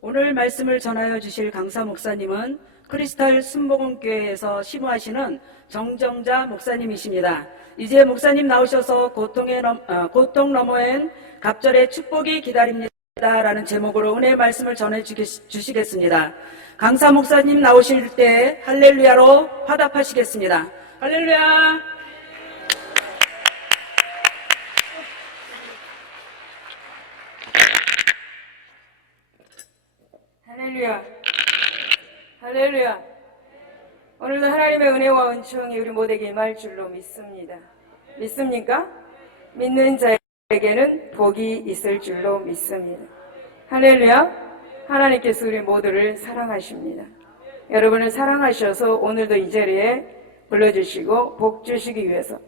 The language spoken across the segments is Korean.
오늘 말씀을 전하여 주실 강사 목사님은 크리스탈 순복음교회에서 심우하시는 정정자 목사님이십니다. 이제 목사님 나오셔서 고통 너머엔 갑절의 축복이 기다립니다 라는 제목으로 은혜의 말씀을 전해 주시겠습니다. 강사 목사님 나오실 때 할렐루야로 화답하시겠습니다. 할렐루야. 할렐루야. 할렐루야. 오늘도 하나님의 은혜와 은총이 우리 모두에게 임할 줄로 믿습니다. 믿습니까? 믿는 자에게는 복이 있을 줄로 믿습니다. 할렐루야. 하나님께서 우리 모두를 사랑하십니다. 여러분을 사랑하셔서 오늘도 이 자리에 불러주시고 복 주시기 위해서,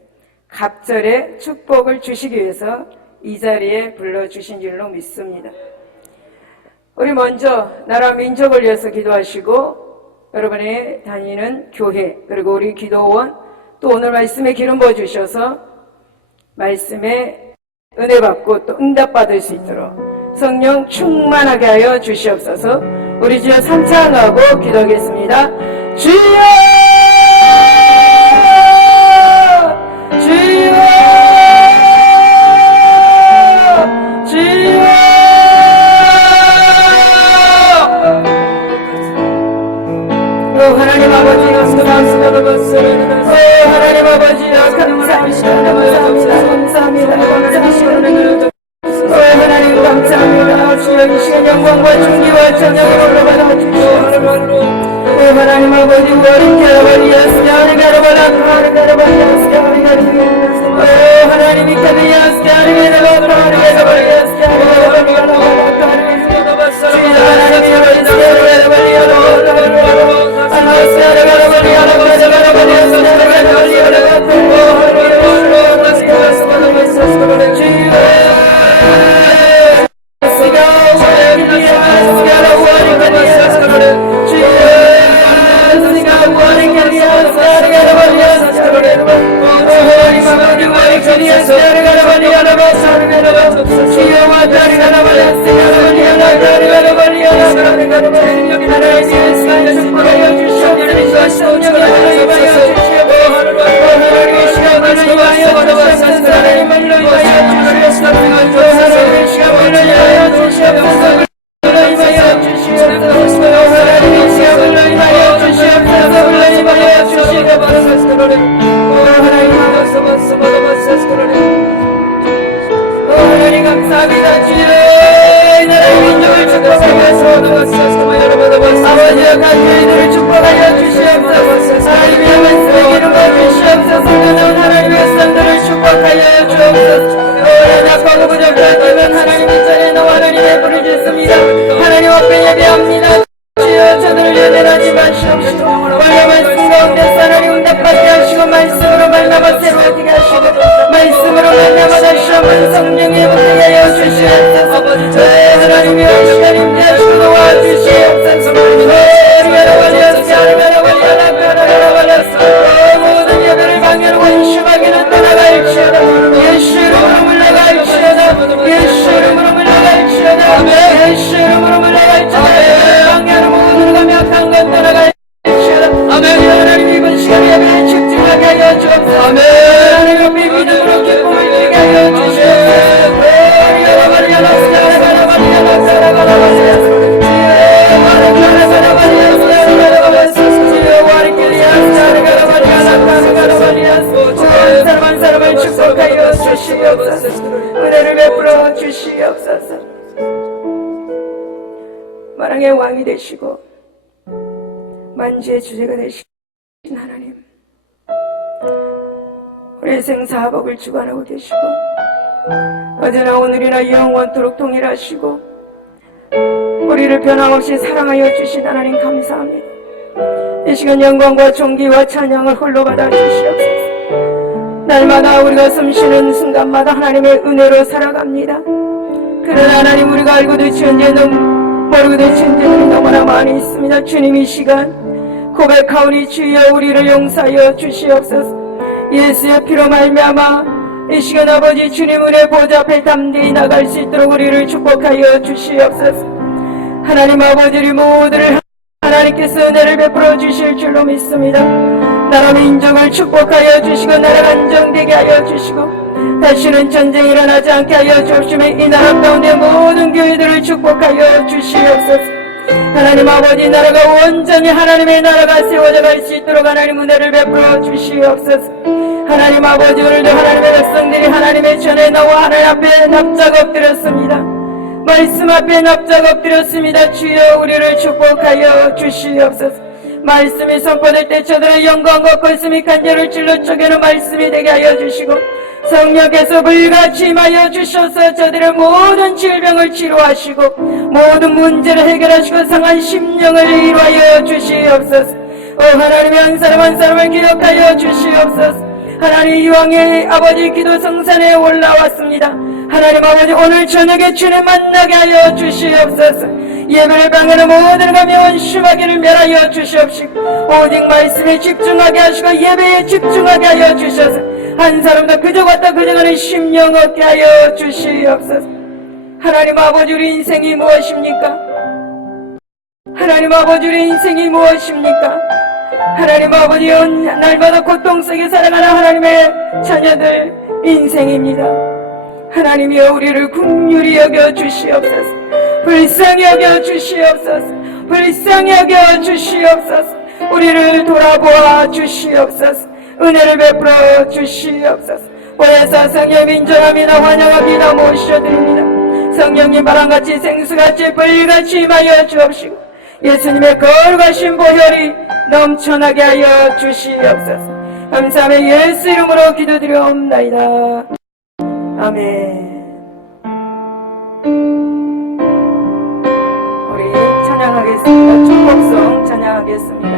갑절의 축복을 주시기 위해서 이 자리에 불러주신 줄로 믿습니다. 우리 먼저 나라 민족을 위해서 기도하시고, 여러분이 다니는 교회, 그리고 우리 기도원, 또 오늘 말씀에 기름 부어주셔서 말씀에 은혜 받고 또 응답 받을 수 있도록 성령 충만하게 하여 주시옵소서. 우리 주여 삼창하고 기도하겠습니다. 주여! 주여! 주여! 하나님 아버지 감사합니다. 하나님 아버지 감사합니다. 하나님 감사합니다. 주여 이 시간 영광과 존귀와 찬양을 올라받아 주시옵소서. 하나님 아버지 머리 갸라바리아스 하나님 이카리아스 은혜를 베풀어 주시옵소서. 만왕의 왕이 되시고 만주의 주제가 되신 하나님, 우리의 생사복을 주관하고 계시고 어제나 오늘이나 영원토록 동일하시고 우리를 변함없이 사랑하여 주신 하나님 감사합니다. 이 시간 영광과 존귀와 찬양을 홀로 받아 주시옵소서. 날마다 우리가 숨쉬는 순간마다 하나님의 은혜로 살아갑니다. 그러나 하나님, 우리가 알고도 지은죄는 모르고도 지은죄들이 너무나 많이 있습니다. 주님, 이 시간 고백하오니 주여 우리를 용서하여 주시옵소서. 예수의 피로 말미암아 이 시간 아버지 주님 은혜 보좌 앞에 담대히 나갈 수 있도록 우리를 축복하여 주시옵소서. 하나님 아버지 우리 모두를 하나님께서 은혜를 베풀어 주실 줄로 믿습니다. 나라 민족을 축복하여 주시고 나라가 안정되게 하여 주시고 다시는 전쟁이 일어나지 않게 하여 주시며 이 나라 가운데 모든 교회들을 축복하여 주시옵소서. 하나님 아버지 나라가 온전히 하나님의 나라가 세워져 갈 수 있도록 하나님 은혜를 베풀어 주시옵소서. 하나님 아버지 오늘도 하나님의 백성들이 하나님의 전에 나와 하나님 앞에 납작 엎드렸습니다. 말씀 앞에 납작 엎드렸습니다. 주여 우리를 축복하여 주시옵소서. 말씀이 선포될 때 저들의 영광과 걸음이 간절을 찔러 쪼개는 말씀이 되게 하여 주시고 성령께서 불같이 임하여 주셔서 저들의 모든 질병을 치료하시고 모든 문제를 해결하시고 상한 심령을 이루하여 주시옵소서. 하나님의 한 사람 한 사람을 기억하여 주시옵소서. 하나님 이왕의 아버지 기도 성산에 올라왔습니다. 하나님 아버지 오늘 저녁에 주님 만나게 하여 주시옵소서. 예배를 방해하는 모든 감염은 심하기를 멸하여 주시옵시고 오직 말씀에 집중하게 하시고 예배에 집중하게 하여 주셔서 한 사람도 그저 왔다 그저 가는 심령 얻게 하여 주시옵소서. 하나님 아버지 우리 인생이 무엇입니까? 하나님 아버지 우리 인생이 무엇입니까? 하나님 아버지 날마다 고통 속에 살아가는 하나님의 자녀들 인생입니다. 하나님이여 우리를 긍휼히 여겨 주시옵소서. 불쌍히 여겨 주시옵소서. 불쌍히 여겨 주시옵소서. 우리를 돌아보아 주시옵소서. 은혜를 베풀어 주시옵소서. 보혜사 성령 인정합니다. 환영합니다. 모셔드립니다. 성령님 바람같이 생수같이 불같이 임하여 주옵시고 예수님의 거룩하신 보혈이 넘쳐나게 하여 주시옵소서. 감사하며 예수 이름으로 기도드리옵나이다. 아멘. 우리 찬양하겠습니다. 축복성 찬양하겠습니다.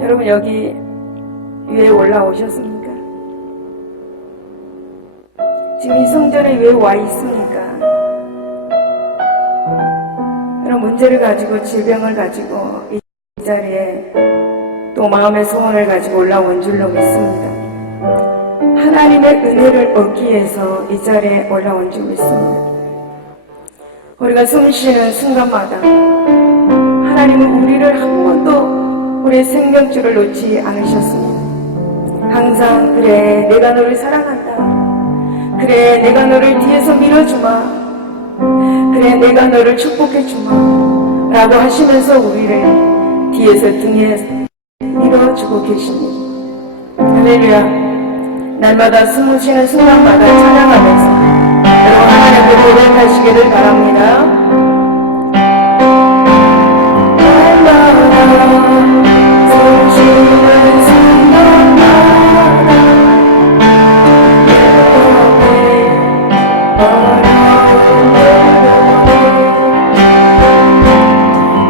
여러분 여기 위에 올라오셨습니까? 지금 이 성전에 왜 와 있습니까? 그런 문제를 가지고 질병을 가지고 이 자리에 또 마음의 소원을 가지고 올라온 줄로 믿습니다. 하나님의 은혜를 얻기 위해서 이 자리에 올라온 줄 믿습니다. 우리가 숨 쉬는 순간마다 하나님은 우리를 한 번도 우리의 생명줄을 놓지 않으셨습니다. 항상 그래 내가 너를 사랑한다. 그래 내가 너를 뒤에서 밀어주마. 그래 내가 너를 축복해주마 라고 하시면서 우리를 뒤에서 등에 밀어주고 계십니다. 할렐루야. 날마다 숨을 쉬는 순간마다 찬양하면서 여러분 하나님께 고백하시기를 바랍니다. 숨쉬는 순간마다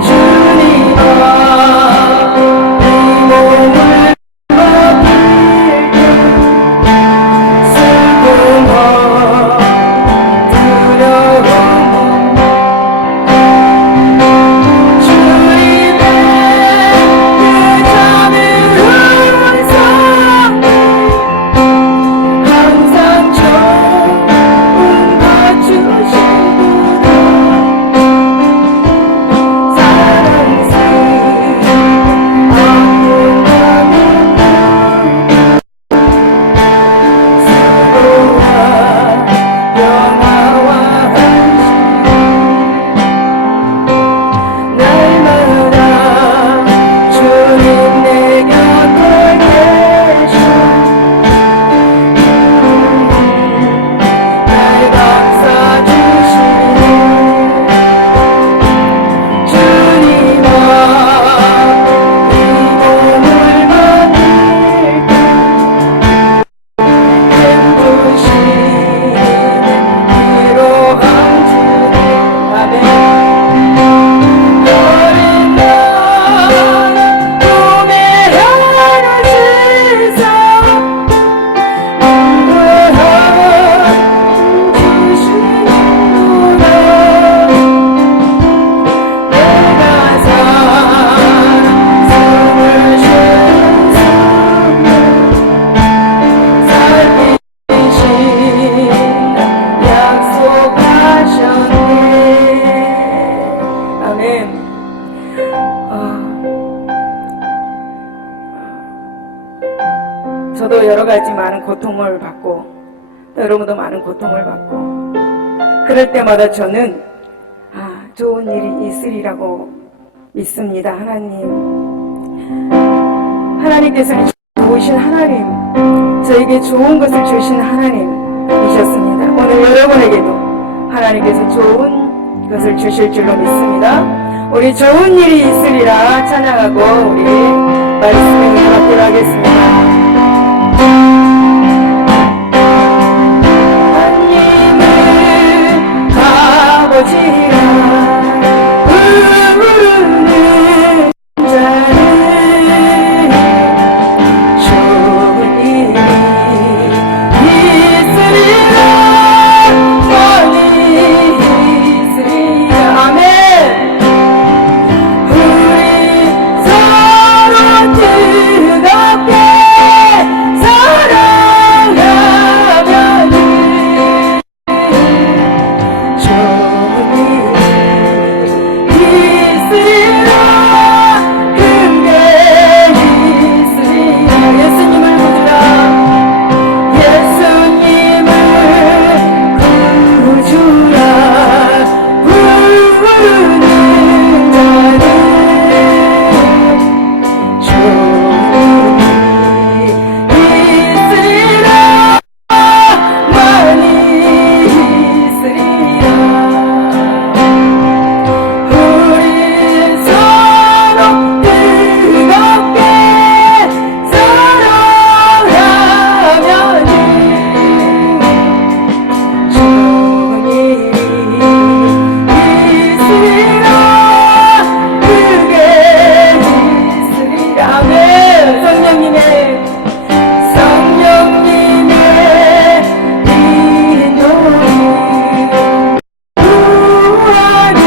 주님아 이 몸을 맡길 때 여러 가지 많은 고통을 받고 또 여러분도 많은 고통을 받고 그럴 때마다 저는 좋은 일이 있으리라고 믿습니다. 하나님께서는 좋으신 하나님, 저에게 좋은 것을 주신 하나님이셨습니다. 오늘 여러분에게도 하나님께서 좋은 것을 주실 줄로 믿습니다. 우리 좋은 일이 있으리라 찬양하고 우리 말씀을 받도록 하겠습니다. 하나님을 가보지라 부르는 자는 좋은 일이 있으리라 많이 있으리라. 아멘. 우리 서로 뜨겁게 사랑하면은 좋은 일이 있으리라. 큰게 있으리라. 예수님을 부르라. 예수님을 구주라 부르는 자는 좋은 일이 있으리라 많이 있으리라. 우리 서로 뜨겁게 사랑하면은 좋은 일이 있으리라. 그게 있으리라. 아멘. 성령님의 인도를 구하는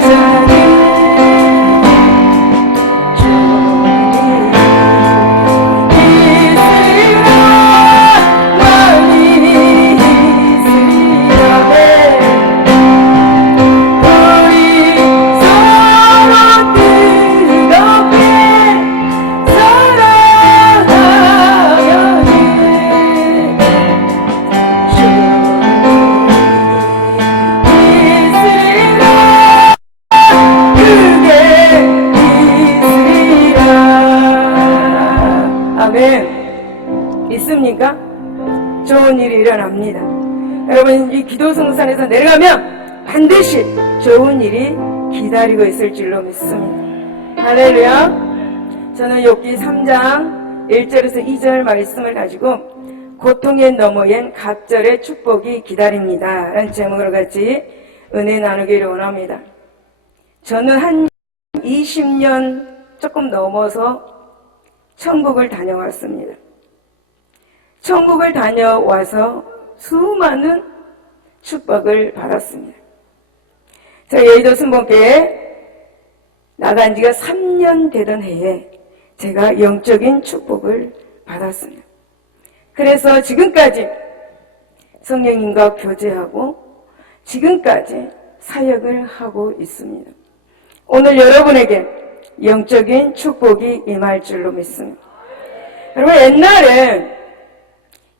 자는 좋은 일이 있으리라 많이 있으리라. 아멘. 우리 서로 뜨겁게 사랑하면은 좋은 일이 있으리라. 그게 있으리라. 아멘. 있습니까? 좋은 일이 일어납니다. 여러분, 이 기도성산에서 내려가면 반드시 좋은 일이 기다리고 있을 줄로 믿습니다. 할렐루야. 저는 욥기 3장 1절에서 2절 말씀을 가지고 고통의 너머엔 갑절의 축복이 기다립니다 라는 제목으로 같이 은혜 나누기를 원합니다. 저는 한 20년 조금 넘어서 천국을 다녀왔습니다. 천국을 다녀와서 수많은 축복을 받았습니다. 제가 여의도 순복교에 나간 지가 3년 되던 해에 제가 영적인 축복을 받았습니다. 그래서 지금까지 성령님과 교제하고 지금까지 사역을 하고 있습니다. 오늘 여러분에게 영적인 축복이 임할 줄로 믿습니다. 여러분, 옛날에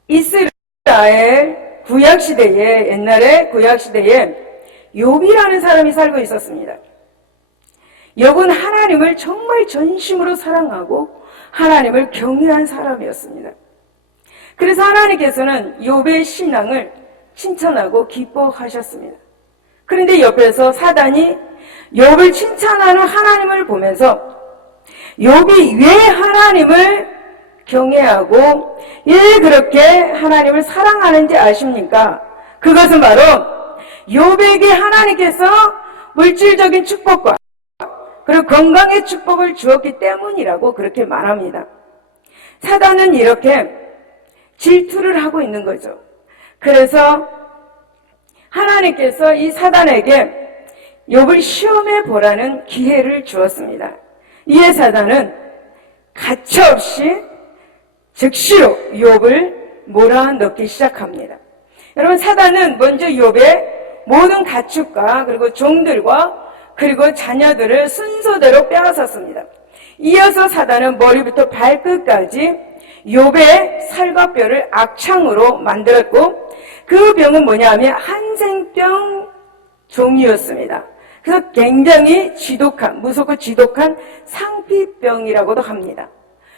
이스라엘 구약시대에, 옛날에 구약시대에 욥이라는 사람이 살고 있었습니다. 욥은 하나님을 정말 전심으로 사랑하고 하나님을 경외한 사람이었습니다. 그래서 하나님께서는 욥의 신앙을 칭찬하고 기뻐하셨습니다. 그런데 옆에서 사단이 욥을 칭찬하는 하나님을 보면서 욥이 왜 하나님을 경외하고 왜 그렇게 하나님을 사랑하는지 아십니까? 그것은 바로 욥에게 하나님께서 물질적인 축복과 그리고 건강의 축복을 주었기 때문이라고 그렇게 말합니다. 사단은 이렇게 질투를 하고 있는 거죠. 그래서 하나님께서 이 사단에게 욥을 시험해 보라는 기회를 주었습니다. 이에 사단은 가차없이 즉시로 욥을 몰아넣기 시작합니다. 여러분, 사단은 먼저 욥의 모든 가축과 그리고 종들과 그리고 자녀들을 순서대로 빼앗았습니다. 이어서 사단은 머리부터 발끝까지 욥의 살과 뼈를 악창으로 만들었고 그 병은 뭐냐 하면 한생병 종이었습니다. 그래서 굉장히 지독한, 무섭고 지독한 상피병이라고도 합니다.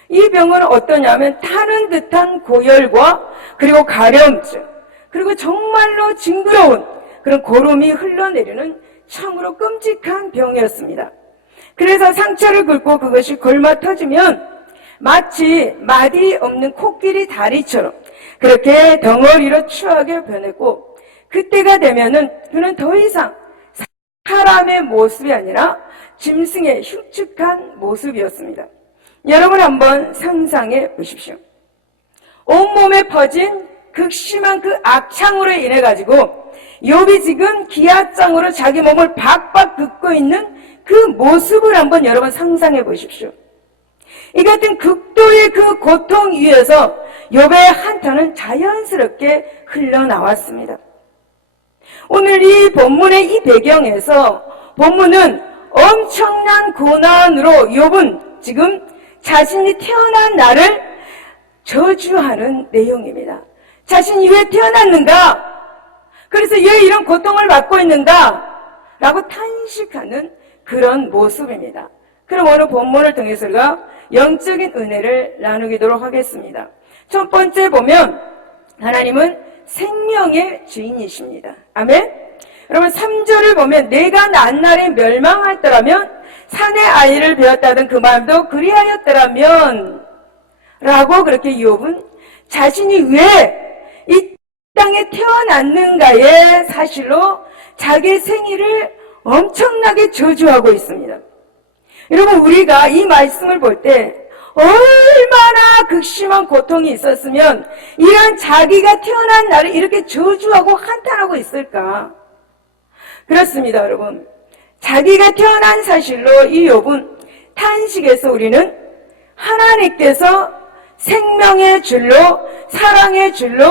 이 병은 어떠냐면 타는 듯한 고열과 그리고 가려움증, 그리고 정말로 징그러운 그런 고름이 흘러내리는 참으로 끔찍한 병이었습니다. 그래서 상처를 긁고 그것이 골마 터지면 마치 마디 없는 코끼리 다리처럼 그렇게 덩어리로 추하게 변했고, 그때가 되면은 그는 더 이상 사람의 모습이 아니라 짐승의 흉측한 모습이었습니다. 여러분 한번 상상해 보십시오. 온몸에 퍼진 극심한 그 악창으로 인해 가지고 욥이 지금 기아장으로 자기 몸을 박박 긁고 있는 그 모습을 한번 여러분 상상해 보십시오. 이 같은 극도의 그 고통 위에서 욥의 한탄은 자연스럽게 흘러나왔습니다. 오늘 이 본문의 이 배경에서 본문은 엄청난 고난으로 욥은 지금 자신이 태어난 날을 저주하는 내용입니다. 자신이 왜 태어났는가? 그래서 왜 이런 고통을 받고 있는가? 라고 탄식하는 그런 모습입니다. 그럼 오늘 본문을 통해서 우리가 영적인 은혜를 나누기도록 하겠습니다. 첫 번째 보면 하나님은 생명의 주인이십니다. 아멘? 여러분 3절을 보면 내가 난 날에 멸망하였더라면 산의 아이를 베었다던 그 마음도 그리하였더라면 라고 그렇게 욥은 자신이 왜 이 땅에 태어났는가의 사실로 자기의 생일을 엄청나게 저주하고 있습니다. 여러분 우리가 이 말씀을 볼 때 얼마나 극심한 고통이 있었으면 이런 자기가 태어난 날을 이렇게 저주하고 한탄하고 있을까? 그렇습니다, 여러분. 자기가 태어난 사실로 이 욥은 탄식에서 우리는 하나님께서 생명의 줄로, 사랑의 줄로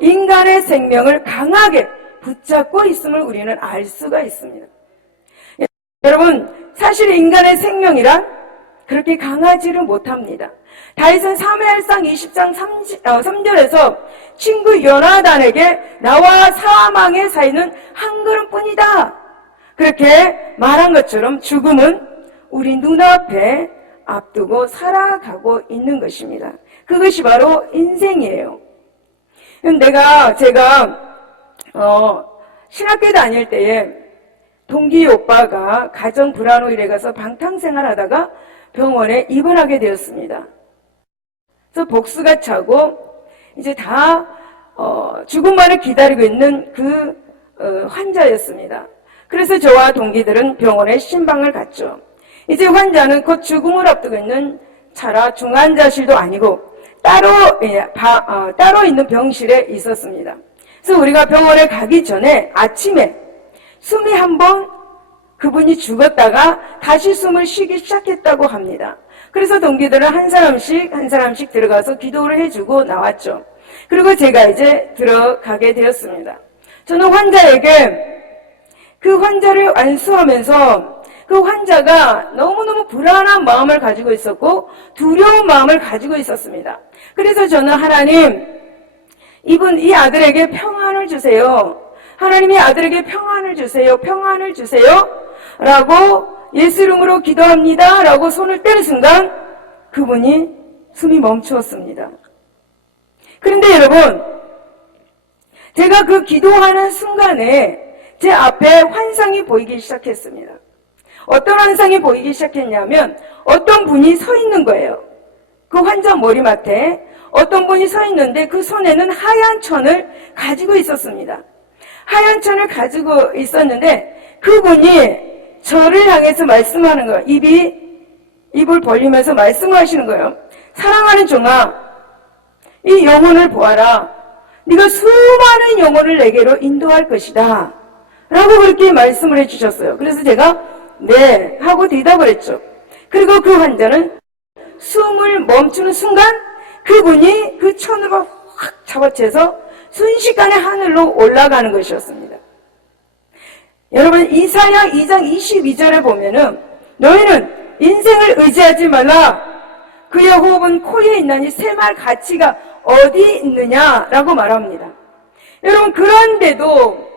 인간의 생명을 강하게 붙잡고 있음을 우리는 알 수가 있습니다. 여러분, 사실 인간의 생명이란 그렇게 강하지를 못합니다. 다윗은 사무엘상 20장 3절에서 친구 요나단에게 나와 사망의 사이는 한 걸음뿐이다, 그렇게 말한 것처럼 죽음은 우리 눈앞에 앞두고 살아가고 있는 것입니다. 그것이 바로 인생이에요. 제가 신학교 다닐 때에 동기 오빠가 가정 불안으로 일해 가서 방탕생활 하다가 병원에 입원하게 되었습니다. 그래서 복수가 차고 이제 다 죽음만을 기다리고 있는 그 환자였습니다. 그래서 저와 동기들은 병원에 신방을 갔죠. 이제 환자는 곧 죽음을 앞두고 있는 차라 중환자실도 아니고 따로 있는 병실에 있었습니다. 그래서 우리가 병원에 가기 전에 아침에 숨이 한번 그분이 죽었다가 다시 숨을 쉬기 시작했다고 합니다. 그래서 동기들은 한 사람씩 들어가서 기도를 해주고 나왔죠. 그리고 제가 이제 들어가게 되었습니다. 저는 환자에게 그 환자를 안수하면서 그 환자가 너무너무 불안한 마음을 가지고 있었고 두려운 마음을 가지고 있었습니다. 그래서 저는 하나님, 이 아들에게 평안을 주세요. 하나님이 아들에게 평안을 주세요. 평안을 주세요. 라고 예수 이름으로 기도합니다. 라고 손을 떼는 순간 그분이 숨이 멈추었습니다. 그런데 여러분, 제가 그 기도하는 순간에 제 앞에 환상이 보이기 시작했습니다. 어떤 환상이 보이기 시작했냐면 어떤 분이 서 있는 거예요. 그 환자 머리맡에 어떤 분이 서 있는데 그 손에는 하얀 천을 가지고 있었습니다. 하얀 천을 가지고 있었는데 그분이 저를 향해서 말씀하는 거예요. 입을 벌리면서 말씀하시는 거예요. 사랑하는 종아, 이 영혼을 보아라. 네가 수많은 영혼을 내게로 인도할 것이다. 라고 그렇게 말씀을 해주셨어요. 그래서 제가 네 하고 대답을 했죠. 그리고 그 환자는 숨을 멈추는 순간 그분이 그 천으로 확 잡아채서 순식간에 하늘로 올라가는 것이었습니다. 여러분 이사야 2장 22절에 보면은 너희는 인생을 의지하지 말라. 그의 호흡은 코에 있나니 셈할 가치가 어디 있느냐라고 말합니다. 여러분, 그런데도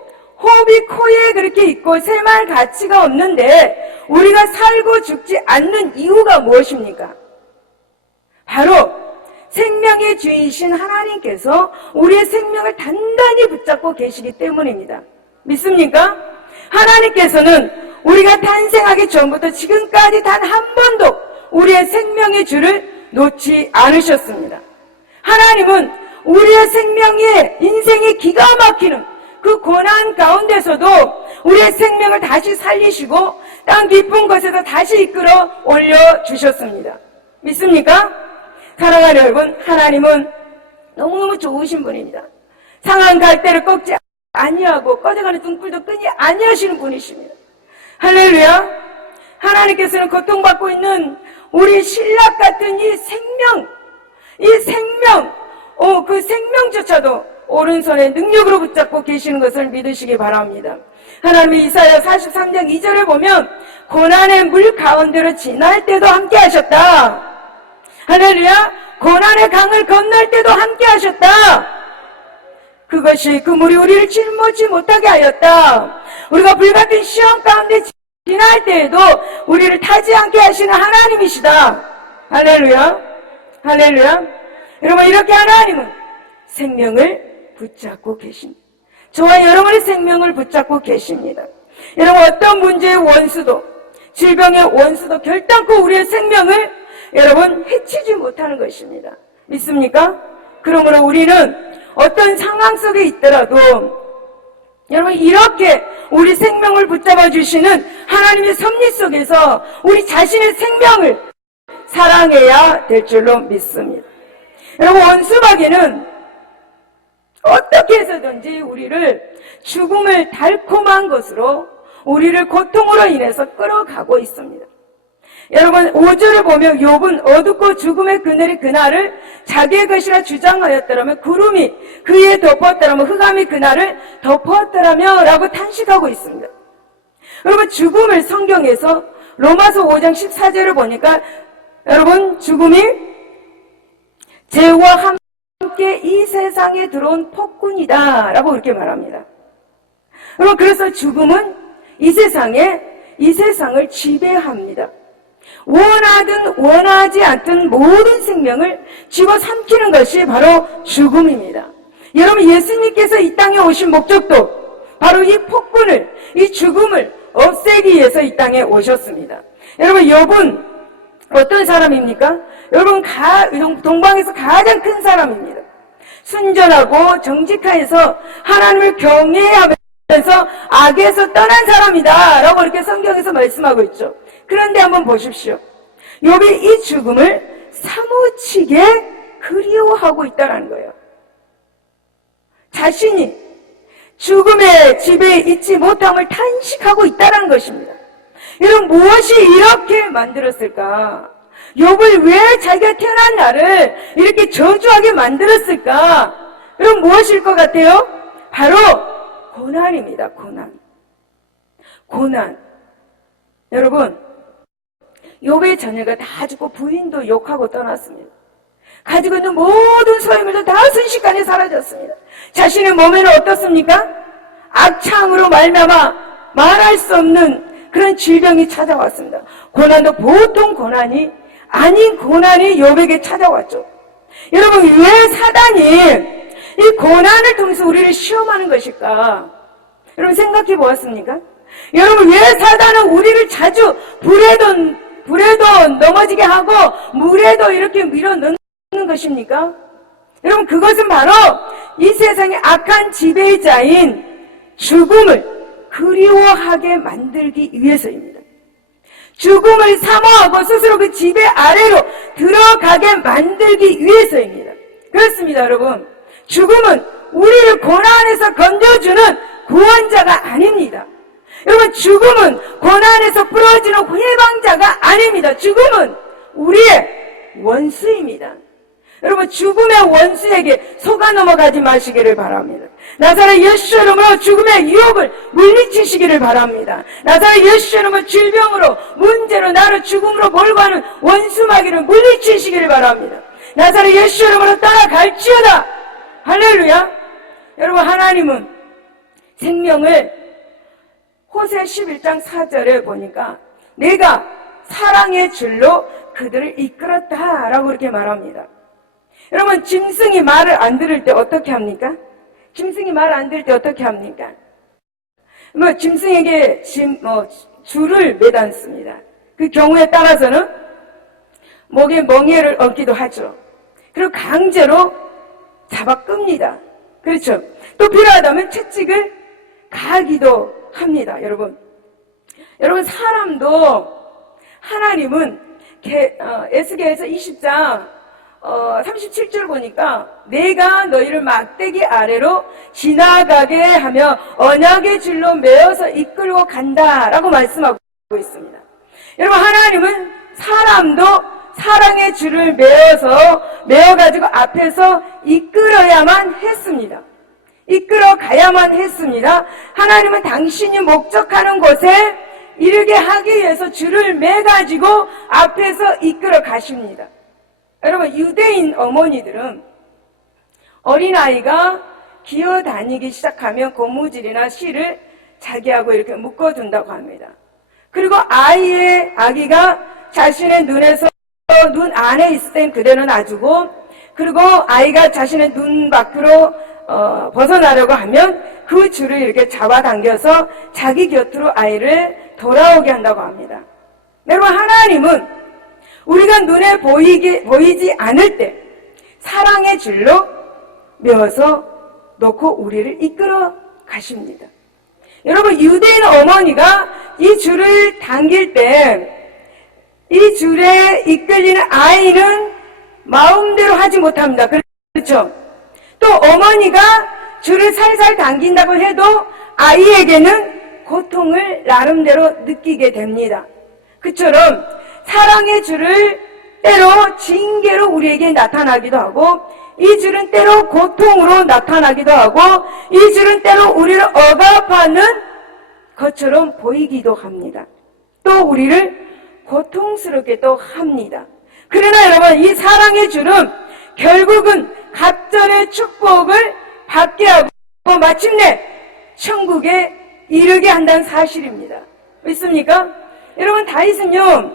호흡이 코에 그렇게 있고 셈할 가치가 없는데 우리가 살고 죽지 않는 이유가 무엇입니까? 바로 생명의 주인이신 하나님께서 우리의 생명을 단단히 붙잡고 계시기 때문입니다. 믿습니까? 하나님께서는 우리가 탄생하기 전부터 지금까지 단 한 번도 우리의 생명의 줄을 놓지 않으셨습니다. 하나님은 우리의 생명의 인생이 기가 막히는 그 고난 가운데서도 우리의 생명을 다시 살리시고 땅 깊은 곳에서 다시 이끌어 올려주셨습니다. 믿습니까? 사랑하는 여러분, 하나님은 너무너무 좋으신 분입니다. 상한 갈대를 꺾지 아니하고 꺼져가는 등불도 끄지 아니하시는 분이십니다. 할렐루야. 하나님께서는 고통받고 있는 우리 신랑 같은 이 생명, 그 생명조차도 오른손에 능력으로 붙잡고 계시는 것을 믿으시기 바랍니다. 하나님의 이사야 43장 2절에 보면 고난의 물 가운데로 지날 때도 함께 하셨다. 할렐루야. 고난의 강을 건널 때도 함께 하셨다. 그것이 그 물이 우리를 짊어지지 못하게 하였다. 우리가 불같은 시험 가운데 지날 때에도 우리를 타지 않게 하시는 하나님이시다. 할렐루야. 할렐루야. 여러분, 이렇게 하나님은 생명을 붙잡고 계십니다. 저와 여러분의 생명을 붙잡고 계십니다. 여러분, 어떤 문제의 원수도, 질병의 원수도 결단코 우리의 생명을 여러분 해치지 못하는 것입니다. 믿습니까? 그러므로 우리는 어떤 상황 속에 있더라도 여러분, 이렇게 우리 생명을 붙잡아 주시는 하나님의 섭리 속에서 우리 자신의 생명을 사랑해야 될 줄로 믿습니다. 여러분, 원수마귀는 어떻게 해서든지 우리를 죽음을 달콤한 것으로, 우리를 고통으로 인해서 끌어가고 있습니다. 여러분, 5절을 보면 욥은 어둡고 죽음의 그늘이 그날을 자기의 것이라 주장하였더라면, 구름이 그에 덮었더라면, 흑암이 그날을 덮었더라며 라고 탄식하고 있습니다. 여러분, 죽음을 성경에서 로마서 5장 14절을 보니까 여러분, 죽음이 죄와 함께 이 세상에 들어온 폭군이다 라고 그렇게 말합니다. 여러분, 그래서 죽음은 이 세상을 지배합니다. 원하든 원하지 않든 모든 생명을 집어삼키는 것이 바로 죽음입니다. 여러분, 예수님께서 이 땅에 오신 목적도 바로 이 폭군을, 이 죽음을 없애기 위해서 이 땅에 오셨습니다. 여러분, 욥은 어떤 사람입니까? 여러분, 동방에서 가장 큰 사람입니다. 순전하고 정직하여서 하나님을 경외하면서 악에서 떠난 사람이다 라고 이렇게 성경에서 말씀하고 있죠. 그런데 한번 보십시오. 욥이 이 죽음을 사무치게 그리워하고 있다는 거예요. 자신이 죽음의 지배에 있지 못함을 탄식하고 있다는 것입니다. 여러분, 무엇이 이렇게 만들었을까? 욥을 왜 자기가 태어난 날을 이렇게 저주하게 만들었을까? 여러분, 무엇일 것 같아요? 바로 고난입니다. 고난. 여러분, 욥의 자녀가 다 죽고 부인도 욕하고 떠났습니다. 가지고 있는 모든 소유물도 다 순식간에 사라졌습니다. 자신의 몸에는 어떻습니까? 악창으로 말미암아 말할 수 없는 그런 질병이 찾아왔습니다. 고난도 보통 고난이 아닌 고난이 욥에게 찾아왔죠. 여러분, 왜 사단이 이 고난을 통해서 우리를 시험하는 것일까? 여러분, 생각해 보았습니까? 여러분, 왜 사단은 우리를 자주 불에도 넘어지게 하고 물에도 이렇게 밀어넣는 것입니까? 여러분, 그것은 바로 이 세상의 악한 지배자인 죽음을 그리워하게 만들기 위해서입니다. 죽음을 사모하고 스스로 그 지배 아래로 들어가게 만들기 위해서입니다. 그렇습니다, 여러분. 죽음은 우리를 고난에서 건져주는 구원자가 아닙니다. 여러분, 죽음은 고난에서 풀어주는 해방자가 아닙니다. 죽음은 우리의 원수입니다. 여러분, 죽음의 원수에게 속아 넘어가지 마시기를 바랍니다. 나사렛 예수 이름으로 죽음의 유혹을 물리치시기를 바랍니다. 나사렛 예수 이름으로 질병으로, 문제로, 나를 죽음으로 몰고 가는 원수 마귀를 물리치시기를 바랍니다. 나사렛 예수 이름으로 떠나갈지어다. 할렐루야. 여러분, 하나님은 생명을 호세 11장 4절에 보니까 내가 사랑의 줄로 그들을 이끌었다라고 그렇게 말합니다. 여러분, 짐승이 말을 안 들을 때 어떻게 합니까? 짐승이 말 안 들을 때 어떻게 합니까? 짐승에게 줄을 매단습니다. 그 경우에 따라서는 목에 멍에를 얹기도 하죠. 그리고 강제로 잡아 끕니다. 그렇죠? 또 필요하다면 채찍을 가하기도 합니다. 여러분, 사람도 하나님은 에스겔서 20장 37절 보니까 내가 너희를 막대기 아래로 지나가게 하며 언약의 줄로 메어서 이끌고 간다라고 말씀하고 있습니다. 여러분, 하나님은 사람도 사랑의 줄을 메어가지고 앞에서 이끌어야만 했습니다. 이끌어 가야만 했습니다. 하나님은 당신이 목적하는 곳에 이르게 하기 위해서 줄을 매가지고 앞에서 이끌어 가십니다. 여러분, 유대인 어머니들은 어린아이가 기어다니기 시작하면 고무줄이나 실을 자기하고 이렇게 묶어둔다고 합니다. 그리고 아기가 자신의 눈 안에 있을 땐 그대로 놔주고, 그리고 아이가 자신의 눈 밖으로 벗어나려고 하면 그 줄을 이렇게 잡아당겨서 자기 곁으로 아이를 돌아오게 한다고 합니다. 여러분, 하나님은 우리가 눈에 보이지 않을 때 사랑의 줄로 메어서 놓고 우리를 이끌어 가십니다. 여러분, 유대인 어머니가 이 줄을 당길 때 이 줄에 이끌리는 아이는 마음대로 하지 못합니다. 그렇죠? 또 어머니가 줄을 살살 당긴다고 해도 아이에게는 고통을 나름대로 느끼게 됩니다. 그처럼 사랑의 줄을 때로 징계로 우리에게 나타나기도 하고, 이 줄은 때로 고통으로 나타나기도 하고, 이 줄은 때로 우리를 억압하는 것처럼 보이기도 합니다. 또 우리를 고통스럽게도 합니다. 그러나 여러분, 이 사랑의 줄은 결국은 갑절의 축복을 받게 하고 마침내 천국에 이르게 한다는 사실입니다. 믿습니까? 여러분, 다윗은요,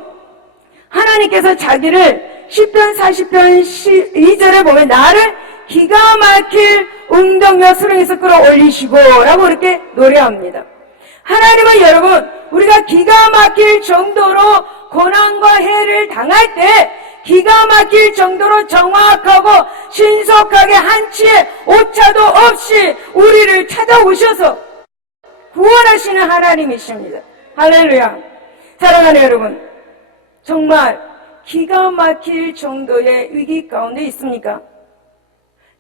하나님께서 자기를 시편 40편 12절에 보면 나를 기가 막힐 웅덩이와 수렁에서 끌어올리시고 라고 이렇게 노래합니다. 하나님은 여러분, 우리가 기가 막힐 정도로 고난과 해를 당할 때 기가 막힐 정도로 정확하고 신속하게 한치의 오차도 없이 우리를 찾아오셔서 구원하시는 하나님이십니다. 할렐루야. 사랑하는 여러분, 정말 기가 막힐 정도의 위기 가운데 있습니까?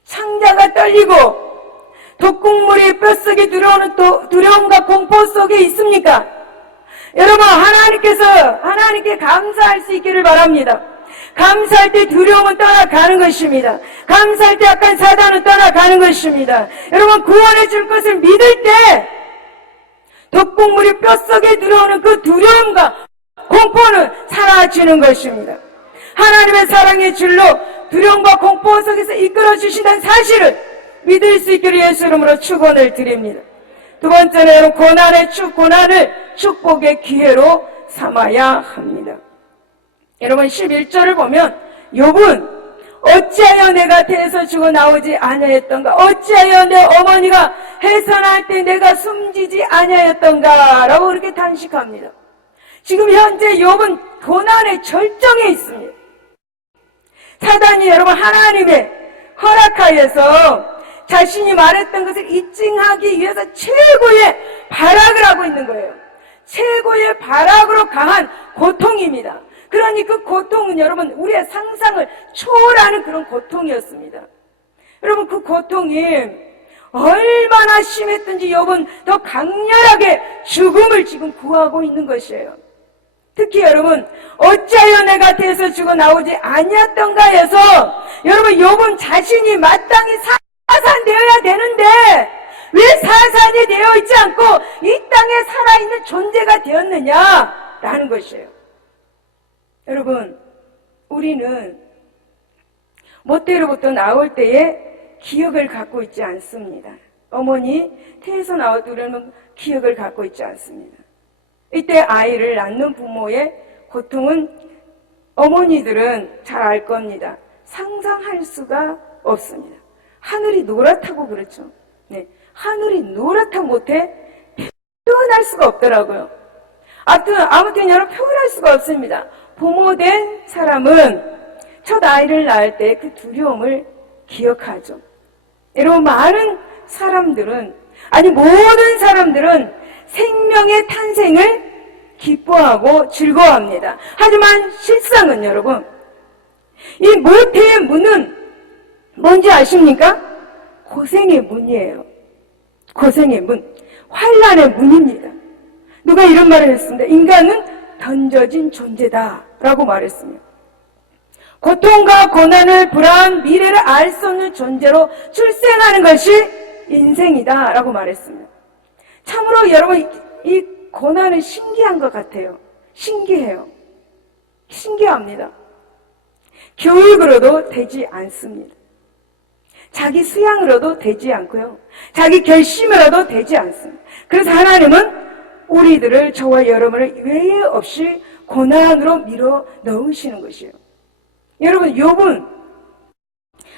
창자가 떨리고 독국물이 뼛속에 들어오는 두려움과 공포 속에 있습니까? 여러분, 하나님께 감사할 수 있기를 바랍니다. 감사할 때 두려움은 떠나가는 것입니다. 감사할 때 약간 사단은 떠나가는 것입니다. 여러분, 구원해 줄 것을 믿을 때 독국물이 뼛속에 들어오는 그 두려움과 공포는 사라지는 것입니다. 하나님의 사랑의 줄로 두려움과 공포 속에서 이끌어 주신다는 사실을 믿을 수 있기를 예수 이름으로 축원을 드립니다. 두 번째는 고난을 축복의 기회로 삼아야 합니다. 여러분, 11절을 보면 욥은 어찌하여 내 곁에서 죽어 나오지 아니하였던가, 어찌하여 내 어머니가 해산할 때 내가 숨지지 아니하였던가 라고 그렇게 탄식합니다. 지금 현재 욥은 고난의 절정에 있습니다. 사단이 여러분 하나님의 허락하에서 자신이 말했던 것을 입증하기 위해서 최고의 발악을 하고 있는 거예요. 최고의 발악으로 가한 고통입니다. 그러니 그 고통은 여러분 우리의 상상을 초월하는 그런 고통이었습니다. 여러분, 그 고통이 얼마나 심했든지 욥은 더 강렬하게 죽음을 지금 구하고 있는 것이에요. 특히 여러분, 어찌하여 내가 태에서 죽어 나오지 아니었던가 해서 여러분 욥은 자신이 마땅히 사산되어야 되는데 왜 사산이 되어 있지 않고 이 땅에 살아있는 존재가 되었느냐라는 것이에요. 여러분, 우리는 모태로부터 나올 때에 기억을 갖고 있지 않습니다. 어머니 태에서 나올 때 우리는 기억을 갖고 있지 않습니다. 이때 아이를 낳는 부모의 고통은 어머니들은 잘 알 겁니다. 상상할 수가 없습니다. 하늘이 노랗다고 그렇죠. 네, 하늘이 노랗다 못해 표현할 수가 없더라고요. 아무튼 여러분 표현할 수가 없습니다. 부모된 사람은 첫 아이를 낳을 때 그 두려움을 기억하죠. 여러분, 많은 사람들은, 아니 모든 사람들은 생명의 탄생을 기뻐하고 즐거워합니다. 하지만 실상은 여러분, 이 모태의 문은 뭔지 아십니까? 고생의 문이에요. 고생의 문, 환난의 문입니다. 누가 이런 말을 했습니다. 인간은 던져진 존재다 라고 말했습니다. 고통과 고난을 불안, 미래를 알 수 없는 존재로 출생하는 것이 인생이다 라고 말했습니다. 참으로 여러분, 이 고난은 신기한 것 같아요. 신기해요. 신기합니다. 교육으로도 되지 않습니다. 자기 수양으로도 되지 않고요. 자기 결심으로도 되지 않습니다. 그래서 하나님은 우리들을, 저와 여러분을 외에 없이 고난으로 밀어 넣으시는 것이에요. 여러분, 욥은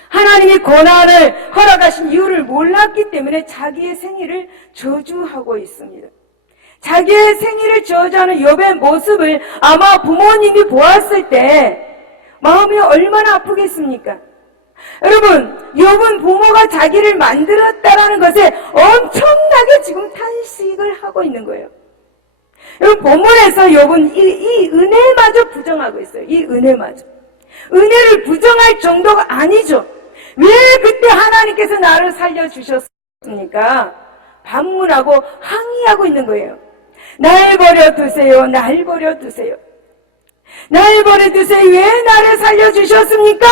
하나님이 고난을 허락하신 이유를 몰랐기 때문에 자기의 생일을 저주하고 있습니다. 자기의 생일을 저주하는 욥의 모습을 아마 부모님이 보았을 때 마음이 얼마나 아프겠습니까? 여러분, 욥은 부모가 자기를 만들었다라는 것에 엄청나게 지금 탄식을 하고 있는 거예요. 여러분, 본문에서 욥은 이 은혜마저 부정하고 있어요. 이 은혜마저. 은혜를 부정할 정도가 아니죠. 왜 그때 하나님께서 나를 살려주셨습니까? 반문하고 항의하고 있는 거예요. 날 버려두세요. 날 버려두세요. 날 버려두세요. 왜 나를 살려주셨습니까?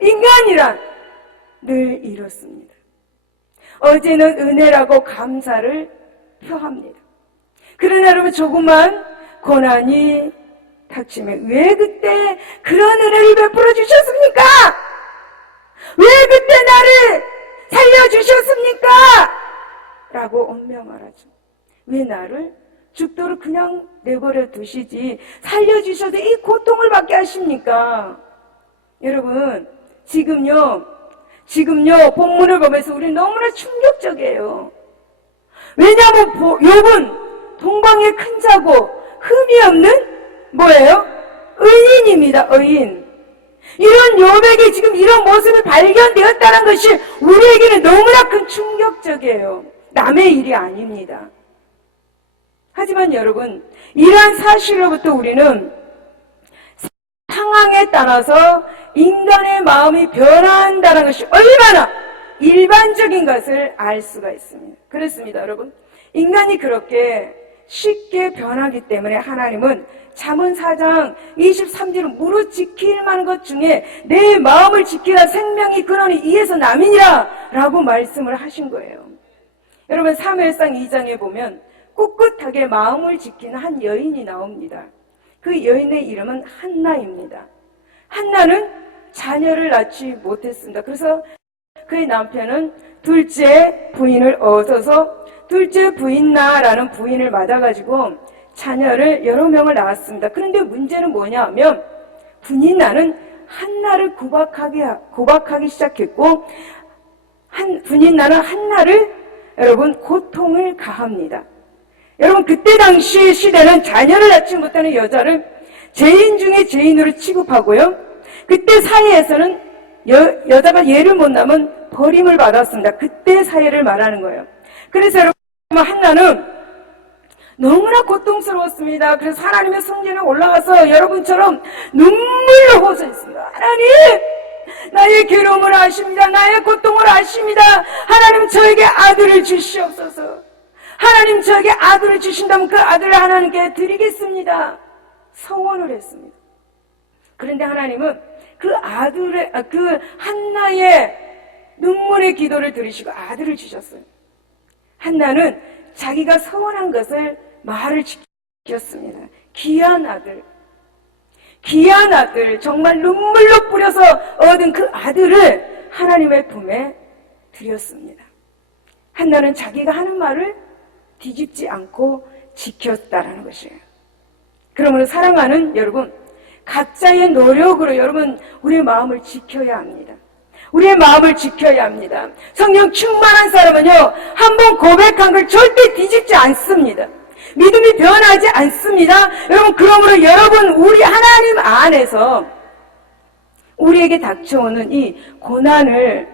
인간이란 늘 이렇습니다. 어제는 은혜라고 감사를 표합니다. 그러나 여러분, 조그만 고난이 닥치면 왜 그때 그런 은혜를 베풀어 주셨습니까? 왜 그때 나를 살려주셨습니까? 라고 온명하죠. 왜 나를 죽도록 그냥 내버려 두시지 살려주셔서 이 고통을 받게 하십니까? 여러분, 지금요 본문을 보면서 우리 너무나 충격적이에요. 왜냐하면 욥은 동방의 큰 자고 흠이 없는 뭐예요? 의인입니다. 의인. 이런 욥에게 지금 이런 모습이 발견되었다는 것이 우리에게는 너무나 큰 충격적이에요. 남의 일이 아닙니다. 하지만 여러분, 이러한 사실로부터 우리는 상황에 따라서 인간의 마음이 변한다는 것이 얼마나 일반적인 것을 알 수가 있습니다. 그렇습니다, 여러분. 인간이 그렇게 쉽게 변하기 때문에 하나님은 잠언 4장 23절은 무릇 지킬 만한 것 중에 내 마음을 지키라 생명이 근원이 이에서 남이니라 라고 말씀을 하신 거예요. 여러분, 사무엘상 2장에 보면 꿋꿋하게 마음을 지키는 한 여인이 나옵니다. 그 여인의 이름은 한나입니다. 한나는 자녀를 낳지 못했습니다. 그래서 그의 남편은 둘째 부인을 얻어서 둘째 부인나라는 부인을 맞아가지고 자녀를 여러 명을 낳았습니다. 그런데 문제는 뭐냐 하면 분인나는 한나를 구박하기 시작했고 분인나는 한나를 여러분 고통을 가합니다. 여러분, 그때 당시 시대는 자녀를 낳지 못하는 여자를 죄인 중에 죄인으로 취급하고요. 그때 사회에서는 여자가 예를 못 나면 버림을 받았습니다. 그때 사회를 말하는 거예요. 그래서 여러분, 한나는 너무나 고통스러웠습니다. 그래서 하나님의 성전에 올라가서 여러분처럼 눈물로 호소했습니다. 하나님, 나의 괴로움을 아십니다. 나의 고통을 아십니다. 하나님, 저에게 아들을 주시옵소서. 하나님 저에게 아들을 주신다면 그 아들을 하나님께 드리겠습니다. 서원을 했습니다. 그런데 하나님은 그 아들의, 그 한나의 눈물의 기도를 들으시고 아들을 주셨어요. 한나는 자기가 서원한 것을 말을 지켰습니다. 귀한 아들, 정말 눈물로 뿌려서 얻은 그 아들을 하나님의 품에 드렸습니다. 한나는 자기가 하는 말을 뒤집지 않고 지켰다라는 것이에요. 그러므로 사랑하는 여러분, 각자의 노력으로 여러분 우리의 마음을 지켜야 합니다. 우리의 마음을 지켜야 합니다. 성령 충만한 사람은요, 한번 고백한 걸 절대 뒤집지 않습니다. 믿음이 변하지 않습니다. 여러분, 그러므로 여러분 우리 하나님 안에서 우리에게 닥쳐오는 이 고난을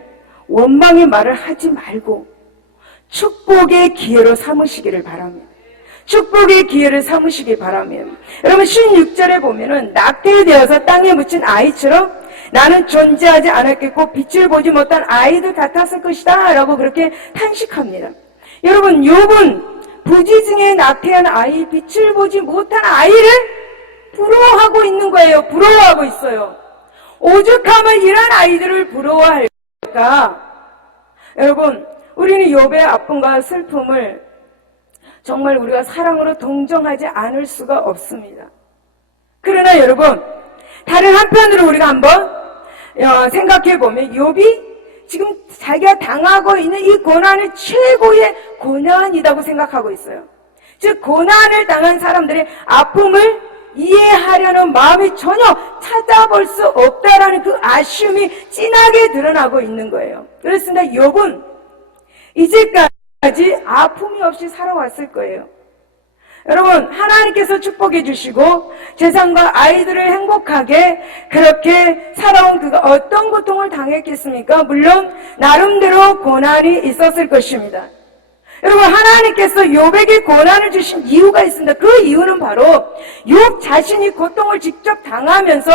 원망의 말을 하지 말고 축복의 기회로 삼으시기를 바랍니다. 축복의 기회를 삼으시기 바랍니다. 여러분 16절에 보면은 낙태되어서 땅에 묻힌 아이처럼 나는 존재하지 않았겠고 빛을 보지 못한 아이들 같았을 것이다 라고 그렇게 탄식합니다. 여러분 욥은 부지중에 낙태한 아이, 빛을 보지 못한 아이를 부러워하고 있는 거예요. 부러워하고 있어요. 오죽하면 이런 아이들을 부러워할까? 여러분 우리는 욥의 아픔과 슬픔을 정말 우리가 사랑으로 동정하지 않을 수가 없습니다. 그러나 여러분, 다른 한편으로 우리가 한번 생각해 보면 욥이 지금 자기가 당하고 있는 이 고난이 최고의 고난이라고 생각하고 있어요. 즉 고난을 당한 사람들의 아픔을 이해하려는 마음이 전혀 찾아볼 수 없다라는 그 아쉬움이 진하게 드러나고 있는 거예요. 그렇습니다. 욥은 이제까지 아픔이 없이 살아왔을 거예요. 여러분 하나님께서 축복해 주시고 재산과 아이들을 행복하게 그렇게 살아온 그가 어떤 고통을 당했겠습니까? 물론 나름대로 고난이 있었을 것입니다. 여러분 하나님께서 욥에게 고난을 주신 이유가 있습니다. 그 이유는 바로 욥 자신이 고통을 직접 당하면서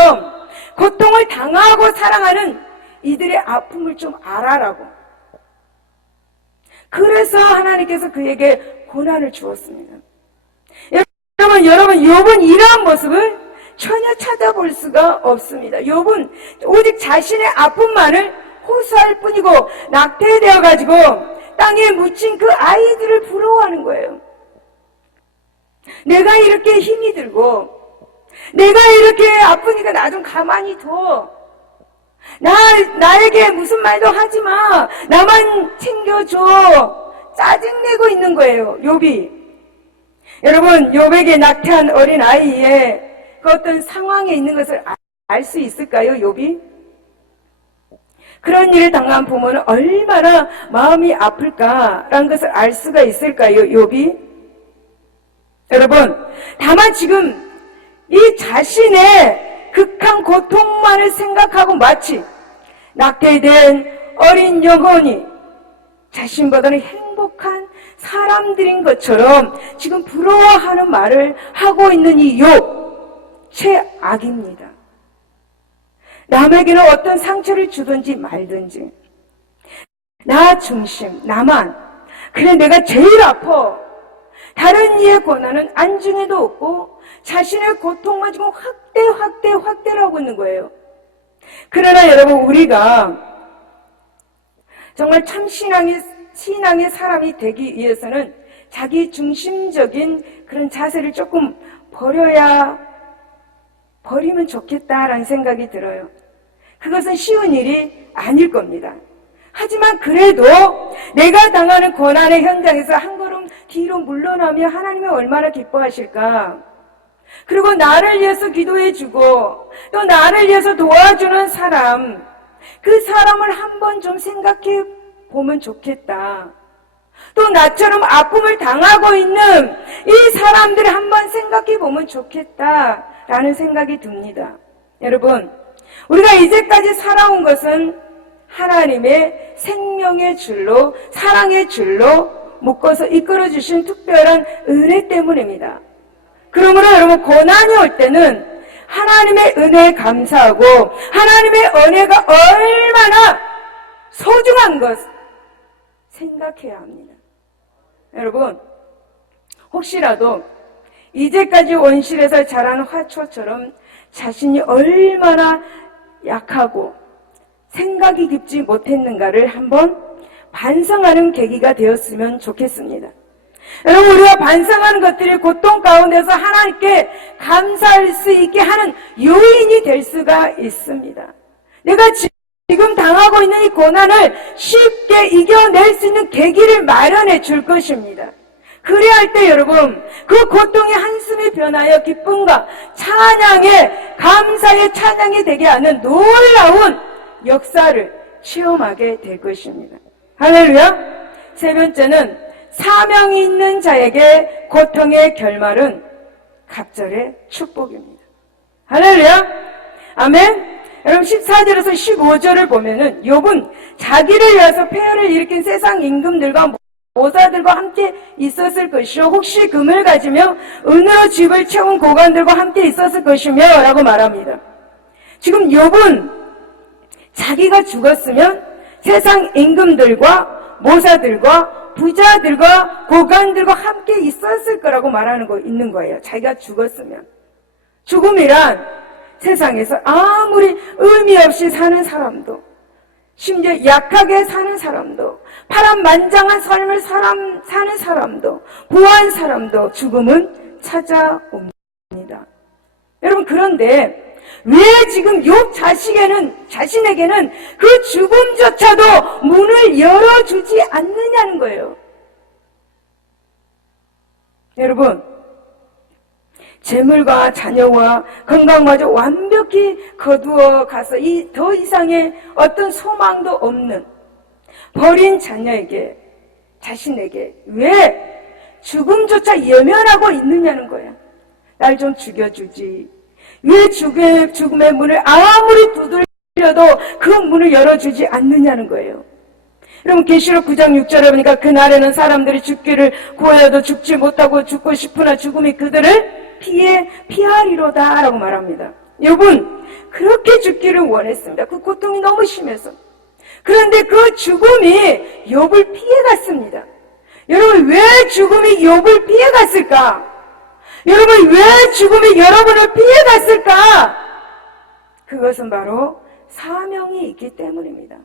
고통을 당하고 사랑하는 이들의 아픔을 좀 알아라고. 그래서 하나님께서 그에게 고난을 주었습니다. 여러분 욥은 이러한 모습을 전혀 찾아볼 수가 없습니다. 욥은 오직 자신의 아픔만을 호소할 뿐이고 낙태되어 가지고 땅에 묻힌 그 아이들을 부러워하는 거예요. 내가 이렇게 힘이 들고 내가 이렇게 아프니까 나 좀 가만히 둬. 나에게 무슨 말도 하지 마. 나만 챙겨줘. 짜증내고 있는 거예요, 욥이. 여러분, 욥에게 낙태한 어린 아이의 그 어떤 상황에 있는 것을 알 수 있을까요, 욥이? 그런 일을 당한 부모는 얼마나 마음이 아플까라는 것을 알 수가 있을까요, 욥이? 여러분, 다만 지금 이 자신의 극한 고통만을 생각하고 마치 낙태된 어린 영혼이 자신보다는 행복한 사람들인 것처럼 지금 부러워하는 말을 하고 있는 이 욥, 최악입니다. 남에게는 어떤 상처를 주든지 말든지 나 중심, 나만, 그래 내가 제일 아파. 다른 이의 고난은 안중에도 없고 자신의 고통만 지금 확대를 하고 있는 거예요. 그러나 여러분 우리가 정말 참 신앙의 사람이 되기 위해서는 자기 중심적인 그런 자세를 조금 버리면 좋겠다라는 생각이 들어요. 그것은 쉬운 일이 아닐 겁니다. 하지만 그래도 내가 당하는 고난의 현장에서 한 걸음 뒤로 물러나면 하나님이 얼마나 기뻐하실까. 그리고 나를 위해서 기도해주고 또 나를 위해서 도와주는 사람, 그 사람을 한번 좀 생각해 보면 좋겠다. 또 나처럼 아픔을 당하고 있는 이 사람들을 한번 생각해 보면 좋겠다라는 생각이 듭니다. 여러분, 우리가 이제까지 살아온 것은 하나님의 생명의 줄로, 사랑의 줄로 묶어서 이끌어주신 특별한 은혜 때문입니다. 그러므로 여러분 고난이 올 때는 하나님의 은혜에 감사하고 하나님의 은혜가 얼마나 소중한 것 생각해야 합니다. 여러분 혹시라도 이제까지 온실에서 자란 화초처럼 자신이 얼마나 약하고 생각이 깊지 못했는가를 한번 반성하는 계기가 되었으면 좋겠습니다. 여러분, 우리가 반성하는 것들이 고통 가운데서 하나님께 감사할 수 있게 하는 요인이 될 수가 있습니다. 내가 지금 당하고 있는 이 고난을 쉽게 이겨낼 수 있는 계기를 마련해 줄 것입니다. 그래야 할 때 여러분, 그 고통의 한숨이 변하여 기쁨과 찬양의, 감사의 찬양이 되게 하는 놀라운 역사를 체험하게 될 것입니다. 할렐루야. 세 번째는 사명이 있는 자에게 고통의 결말은 갑절의 축복입니다. 할렐루야. 아멘. 여러분 14절에서 15절을 보면은 욥은 자기를 위해서 폐허를 일으킨 세상 임금들과 모사들과 함께 있었을 것이요 혹시 금을 가지며 은으로 집을 채운 고관들과 함께 있었을 것이며 라고 말합니다. 지금 욥은 자기가 죽었으면 세상 임금들과 모사들과 부자들과 고관들과 함께 있었을 거라고 말하는 거 있는 거예요. 자기가 죽었으면. 죽음이란 세상에서 아무리 의미 없이 사는 사람도, 심지어 약하게 사는 사람도, 파란만장한 삶을 사는 사람도, 부한 사람도 죽음은 찾아옵니다. 여러분, 그런데 왜 지금 욥 자신에게는 그 죽음조차도 문을 열어주지 않느냐는 거예요. 여러분, 재물과 자녀와 건강마저 완벽히 거두어 가서 더 이상의 어떤 소망도 없는 버린 자녀에게, 자신에게 왜 죽음조차 예면하고 있느냐는 거예요. 날 좀 죽여주지. 왜 죽음의 문을 아무리 두들려도 그 문을 열어주지 않느냐는 거예요. 여러분, 계시록 9장 6절에 보니까 그날에는 사람들이 죽기를 구하여도 죽지 못하고 죽고 싶으나 죽음이 그들을 피하리로다 라고 말합니다. 욥은 그렇게 죽기를 원했습니다. 그 고통이 너무 심해서. 그런데 그 죽음이 욥을 피해갔습니다. 여러분, 왜 죽음이 욥을 피해갔을까? 여러분, 왜 죽음이 여러분을 피해갔을까? 그것은 바로 사명이 있기 때문입니다.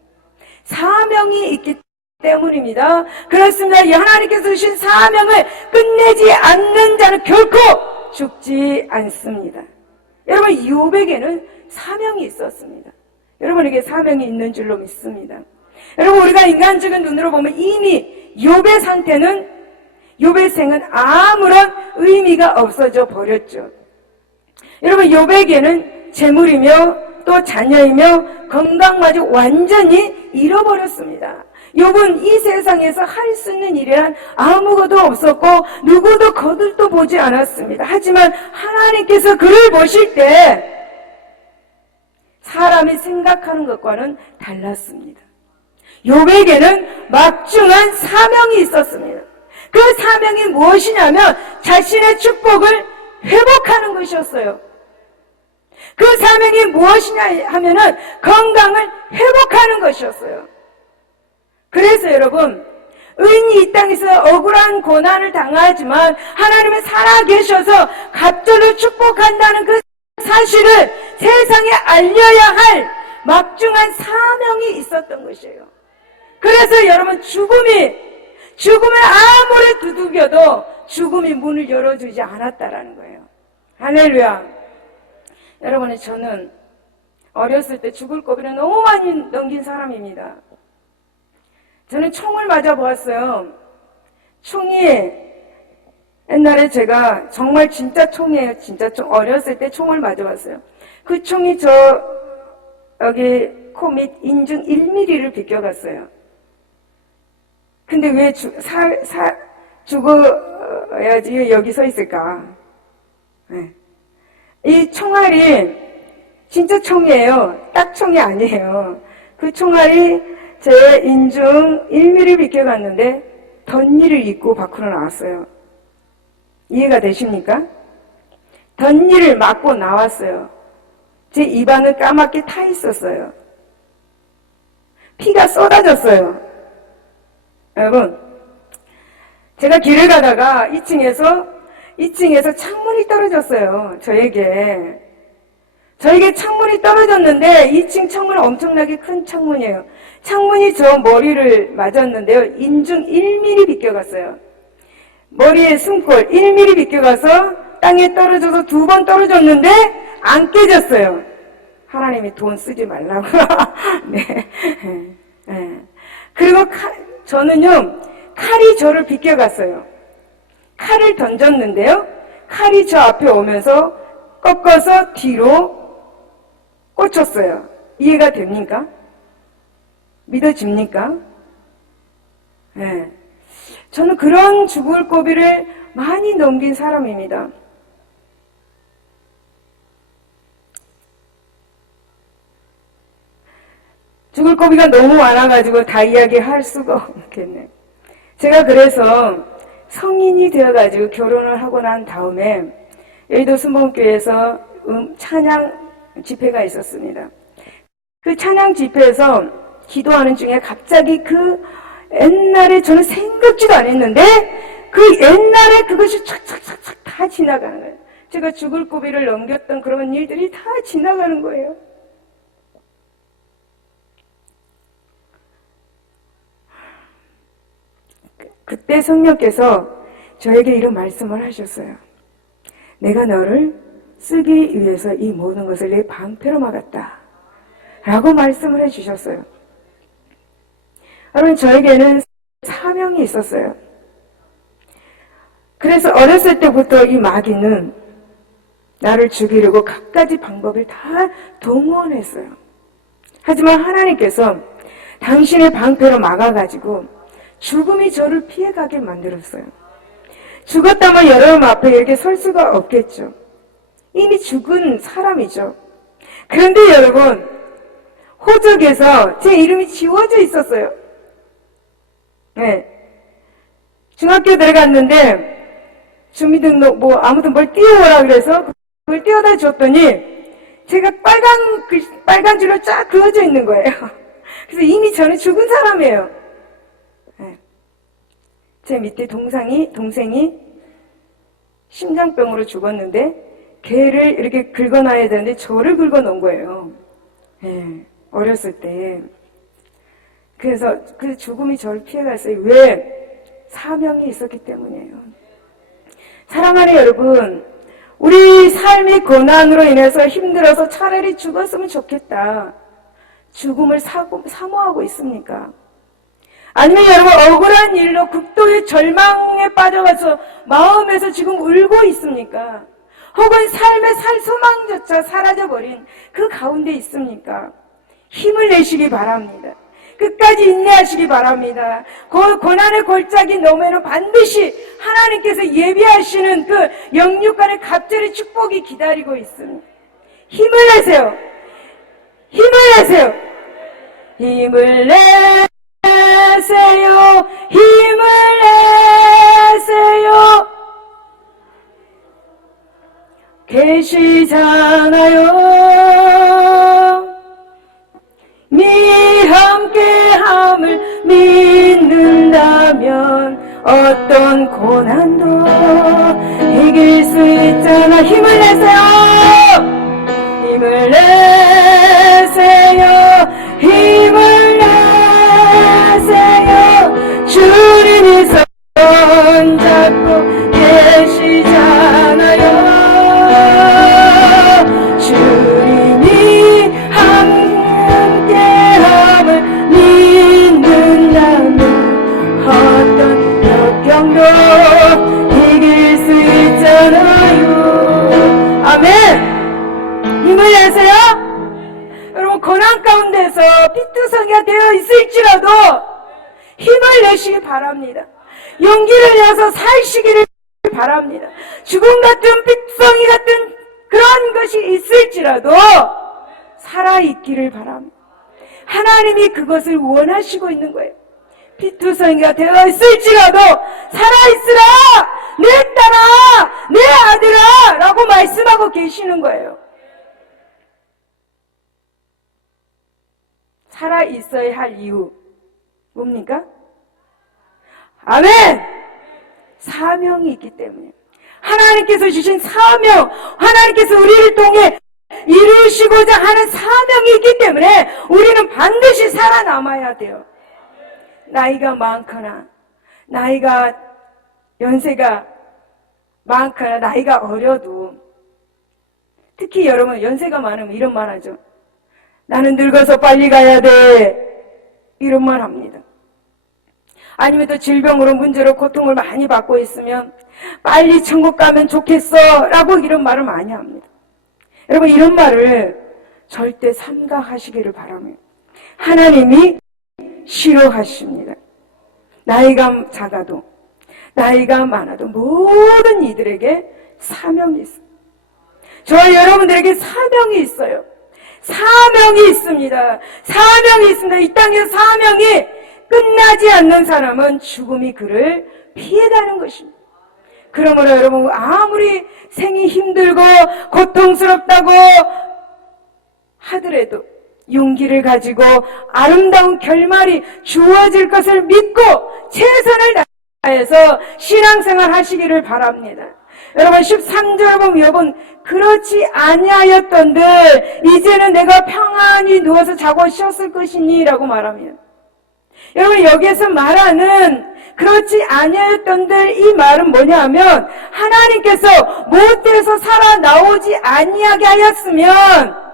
사명이 있기 때문입니다. 그렇습니다. 하나님께서 주신 사명을 끝내지 않는 자는 결코 죽지 않습니다. 여러분, 욥에게는 사명이 있었습니다. 여러분에게 사명이 있는 줄로 믿습니다. 여러분, 우리가 인간적인 눈으로 보면 이미 욥의 상태는, 욥의 생은 아무런 의미가 없어져 버렸죠. 여러분, 욥에게는 재물이며 또 자녀이며 건강마저 완전히 잃어버렸습니다. 욥은 이 세상에서 할 수 있는 일이란 아무것도 없었고 누구도 거들떠 보지 않았습니다. 하지만 하나님께서 그를 보실 때 사람이 생각하는 것과는 달랐습니다. 욥에게는 막중한 사명이 있었습니다. 그 사명이 무엇이냐면 자신의 축복을 회복하는 것이었어요. 그 사명이 무엇이냐 하면은 건강을 회복하는 것이었어요. 그래서 여러분, 의인이 이 땅에서 억울한 고난을 당하지만 하나님은 살아계셔서 갑절로 축복한다는 그 사실을 세상에 알려야 할 막중한 사명이 있었던 것이에요. 그래서 여러분, 죽음을 아무리 두들겨도 죽음이 문을 열어주지 않았다라는 거예요. 할렐루야. 여러분, 저는 어렸을 때 죽을 고비를 너무 많이 넘긴 사람입니다. 저는 총을 맞아보았어요. 총이, 옛날에 제가 정말 진짜 총이에요. 진짜 총. 어렸을 때 총을 맞아봤어요. 그 총이 여기 코 밑 인중 1mm를 비껴갔어요. 근데 왜 죽어야지 여기 서 있을까? 네. 이 총알이 진짜 총이에요. 딱 총이 아니에요. 그 총알이 제 인중 1mm 비껴갔는데 덧니를 입고 밖으로 나왔어요. 이해가 되십니까? 덧니를 맞고 나왔어요. 제 입안은 까맣게 타 있었어요. 피가 쏟아졌어요. 여러분, 제가 길을 가다가 2층에서 창문이 떨어졌어요. 저에게 창문이 떨어졌는데 2층 창문은 엄청나게 큰 창문이에요. 창문이 저 머리를 맞았는데요. 인중 1mm 비껴갔어요. 머리에 숨골 1mm 비껴가서 땅에 떨어져서 2번 떨어졌는데 안 깨졌어요. 하나님이 돈 쓰지 말라고. 네. 네. 그리고 저는요, 칼이 저를 비껴갔어요. 칼을 던졌는데요. 칼이 저 앞에 오면서 꺾어서 뒤로 꽂혔어요. 이해가 됩니까? 믿어집니까? 네. 저는 그런 죽을 고비를 많이 넘긴 사람입니다. 죽을 고비가 너무 많아가지고 다 이야기할 수가 없겠네요. 제가 그래서 성인이 되어가지고 결혼을 하고 난 다음에 여의도 순복음교회에서 찬양 집회가 있었습니다. 그 찬양 집회에서 기도하는 중에 갑자기 그 옛날에 저는 생각지도 않았는데 그 옛날에 그것이 착착착착 다 지나가는 거예요. 제가 죽을 고비를 넘겼던 그런 일들이 다 지나가는 거예요. 그때 성령께서 저에게 이런 말씀을 하셨어요. 내가 너를 쓰기 위해서 이 모든 것을 내 방패로 막았다. 라고 말씀을 해주셨어요. 여러분, 저에게는 사명이 있었어요. 그래서 어렸을 때부터 이 마귀는 나를 죽이려고 갖가지 방법을 다 동원했어요. 하지만 하나님께서 당신의 방패로 막아가지고 죽음이 저를 피해가게 만들었어요. 죽었다면 여러분 앞에 이렇게 설 수가 없겠죠. 이미 죽은 사람이죠. 그런데 여러분, 호적에서 제 이름이 지워져 있었어요. 네. 중학교 들어갔는데 주민등록 아무튼 뭘 띄워오라 그래서 그걸 띄워다 줬더니 제가 빨간 줄로 쫙 그어져 있는 거예요. 그래서 이미 저는 죽은 사람이에요. 네. 제 밑에 동생이 심장병으로 죽었는데 걔를 이렇게 긁어놔야 되는데 저를 긁어놓은 거예요. 네. 어렸을 때. 그래서 그 죽음이 저를 피해갔어요. 왜? 사명이 있었기 때문이에요. 사랑하는 여러분, 우리 삶의 고난으로 인해서 힘들어서 차라리 죽었으면 좋겠다. 죽음을 사모하고 있습니까? 아니면 여러분 억울한 일로 극도의 절망에 빠져가서 마음에서 지금 울고 있습니까? 혹은 삶의 소망조차 사라져버린 그 가운데 있습니까? 힘을 내시기 바랍니다. 끝까지 인내하시기 바랍니다. 고난의 골짜기 너머에는 반드시 하나님께서 예비하시는 그 영육간의 갑절의 축복이 기다리고 있습니다. 힘을 내세요. 힘을 내세요. 힘을 내세요. 힘을 내세요. 계시잖아요. 네 함께함을 믿는다면 어떤 고난도 이길 수 있잖아. 힘을 내세요. 힘을 내세요. 힘을 내세요. 주님이 손잡고 계시잖아요. 주님이 함께함을 믿는다면 어떤 역경도 이길 수 있잖아요. 아멘. 힘을 내세요. 여러분, 고난 가운데서 피투성이가 되어 있을지라도 힘을 내시기 바랍니다. 용기를 내서 사시기를 바랍니다. 죽음 같은 피투성이 같은 그런 것이 있을지라도 살아있기를 바랍니다. 하나님이 그것을 원하시고 있는 거예요. 피투성이가 되어 있을지라도 살아있으라! 내 딸아! 내 아들아! 라고 말씀하고 계시는 거예요. 살아있어야 할 이유 뭡니까? 아멘! 사명이 있기 때문에 하나님께서 주신 사명, 하나님께서 우리를 통해 이루시고자 하는 사명이 있기 때문에 우리는 반드시 살아남아야 돼요. 나이가 많거나 나이가 연세가 많거나 나이가 어려도 특히 여러분 연세가 많으면 이런 말 하죠. 나는 늙어서 빨리 가야 돼. 이런 말 합니다. 아니면 또 질병으로 문제로 고통을 많이 받고 있으면 빨리 천국 가면 좋겠어 라고 이런 말을 많이 합니다. 여러분 이런 말을 절대 삼가하시기를 바랍니다. 하나님이 싫어하십니다. 나이가 작아도 나이가 많아도 모든 이들에게 사명이 있습니다. 저와 여러분들에게 사명이 있어요. 사명이 있습니다. 사명이 있습니다. 이 땅에서 사명이 끝나지 않는 사람은 죽음이 그를 피해가는 것입니다. 그러므로 여러분 아무리 생이 힘들고 고통스럽다고 하더라도 용기를 가지고 아름다운 결말이 주어질 것을 믿고 최선을 다해서 신앙생활 하시기를 바랍니다. 여러분 13절 보면 여러분 그렇지 아니하였던들 이제는 내가 평안히 누워서 자고 쉬었을 것이니 라고 말합니다. 여러분 여기에서 말하는 그렇지 아니하였던들 이 말은 뭐냐 하면 하나님께서 못해서 살아나오지 아니하게 하였으면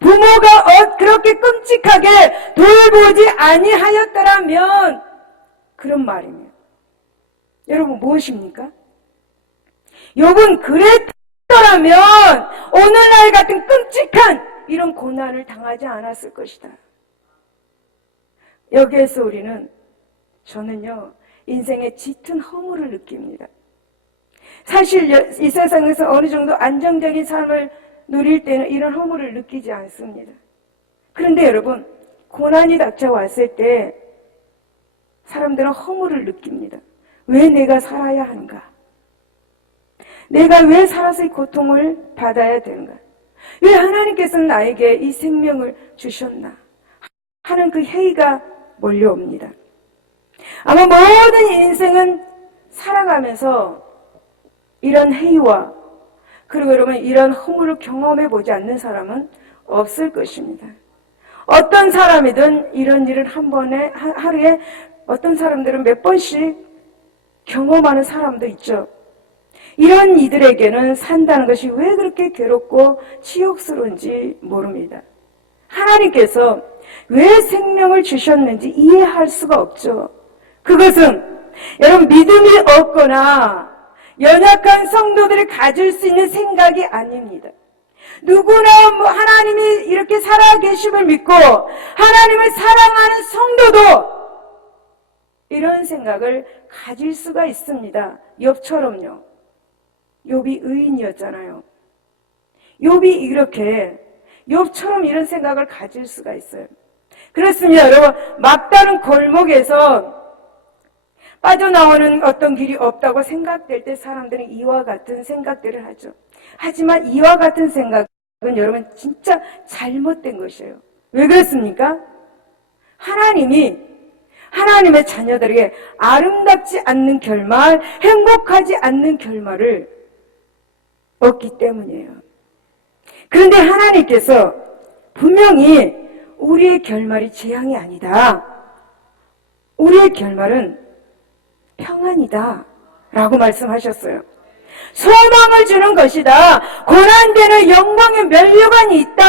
부모가 그렇게 끔찍하게 돌보지 아니하였더라면 그런 말입니다. 여러분 무엇입니까? 욥은 그랬더라면 오늘날 같은 끔찍한 이런 고난을 당하지 않았을 것이다. 여기에서 저는요 인생의 짙은 허물을 느낍니다. 사실 이 세상에서 어느 정도 안정적인 삶을 누릴 때는 이런 허물을 느끼지 않습니다. 그런데 여러분 고난이 닥쳐왔을 때 사람들은 허물을 느낍니다. 왜 내가 살아야 하는가? 내가 왜 살아서 이 고통을 받아야 되는가? 왜 하나님께서는 나에게 이 생명을 주셨나? 하는 그 회의가 몰려옵니다. 아마 모든 인생은 살아가면서 이런 회의와 그리고 여러분 이런 허물을 경험해 보지 않는 사람은 없을 것입니다. 어떤 사람이든 이런 일을 한 번에 하루에 어떤 사람들은 몇 번씩 경험하는 사람도 있죠. 이런 이들에게는 산다는 것이 왜 그렇게 괴롭고 치욕스러운지 모릅니다. 하나님께서 왜 생명을 주셨는지 이해할 수가 없죠. 그것은 여러분 믿음이 없거나 연약한 성도들이 가질 수 있는 생각이 아닙니다. 누구나 하나님이 이렇게 살아계심을 믿고 하나님을 사랑하는 성도도 이런 생각을 가질 수가 있습니다. 욥처럼요. 욥이 의인이었잖아요. 욥이 욥처럼 이런 생각을 가질 수가 있어요. 그렇습니다. 여러분 막다른 골목에서 빠져나오는 어떤 길이 없다고 생각될 때 사람들은 이와 같은 생각들을 하죠. 하지만 이와 같은 생각은 여러분 진짜 잘못된 것이에요. 왜 그렇습니까? 하나님의 자녀들에게 아름답지 않는 결말, 행복하지 않는 결말을 얻기 때문이에요. 그런데 하나님께서 분명히 우리의 결말이 재앙이 아니다. 우리의 결말은 평안이다 라고 말씀하셨어요. 소망을 주는 것이다. 고난되는 영광의 면류관이 있다.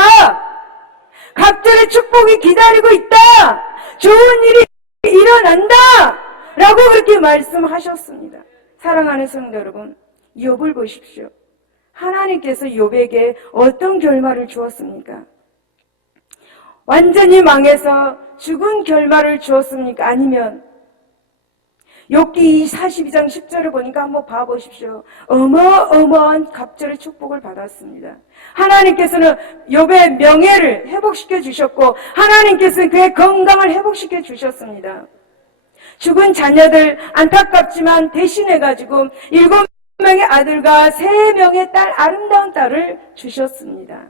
각절의 축복이 기다리고 있다. 좋은 일이 일어난다 라고 그렇게 말씀하셨습니다. 사랑하는 성도 여러분, 욥을 보십시오. 하나님께서 욥에게 어떤 결말을 주었습니까? 완전히 망해서 죽은 결말을 주었습니까? 아니면 욥기 42장 10절을 보니까 한번 봐보십시오. 어마어마한 갑절의 축복을 받았습니다. 하나님께서는 욥의 명예를 회복시켜 주셨고 하나님께서는 그의 건강을 회복시켜 주셨습니다. 죽은 자녀들 안타깝지만 대신해가지고 7명의 아들과 3명의 딸, 아름다운 딸을 주셨습니다.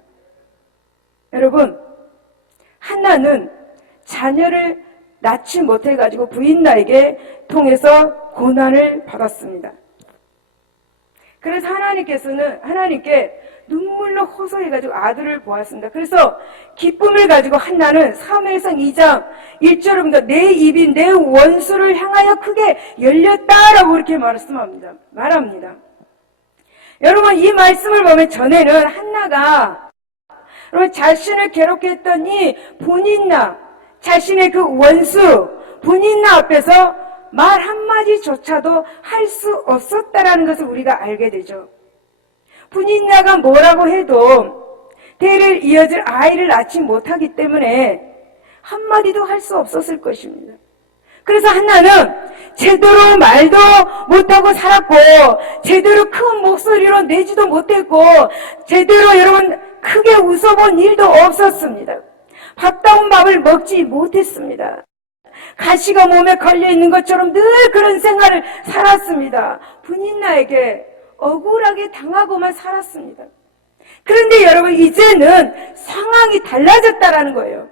여러분, 한나는 자녀를 낳지 못해가지고 부인나에게 통해서 고난을 받았습니다. 그래서 하나님께 눈물로 호소해가지고 아들을 보았습니다. 그래서 기쁨을 가지고 한나는 사무엘상 2장 1절부터 내 입이 내 원수를 향하여 크게 열렸다라고 그렇게 말합니다. 여러분, 이 말씀을 보면 전에는 한나가 여러분 자신을 괴롭게 했던 이 분인나, 자신의 그 원수 분인나 앞에서 말 한마디조차도 할 수 없었다라는 것을 우리가 알게 되죠. 분인나가 뭐라고 해도 대를 이어질 아이를 낳지 못하기 때문에 한마디도 할 수 없었을 것입니다. 그래서 한나는 제대로 말도 못하고 살았고, 제대로 큰 목소리로 내지도 못했고, 제대로 여러분 크게 웃어본 일도 없었습니다. 밥다운 밥을 먹지 못했습니다. 가시가 몸에 걸려있는 것처럼 늘 그런 생활을 살았습니다. 분인나에게 억울하게 당하고만 살았습니다. 그런데 여러분, 이제는 상황이 달라졌다라는 거예요.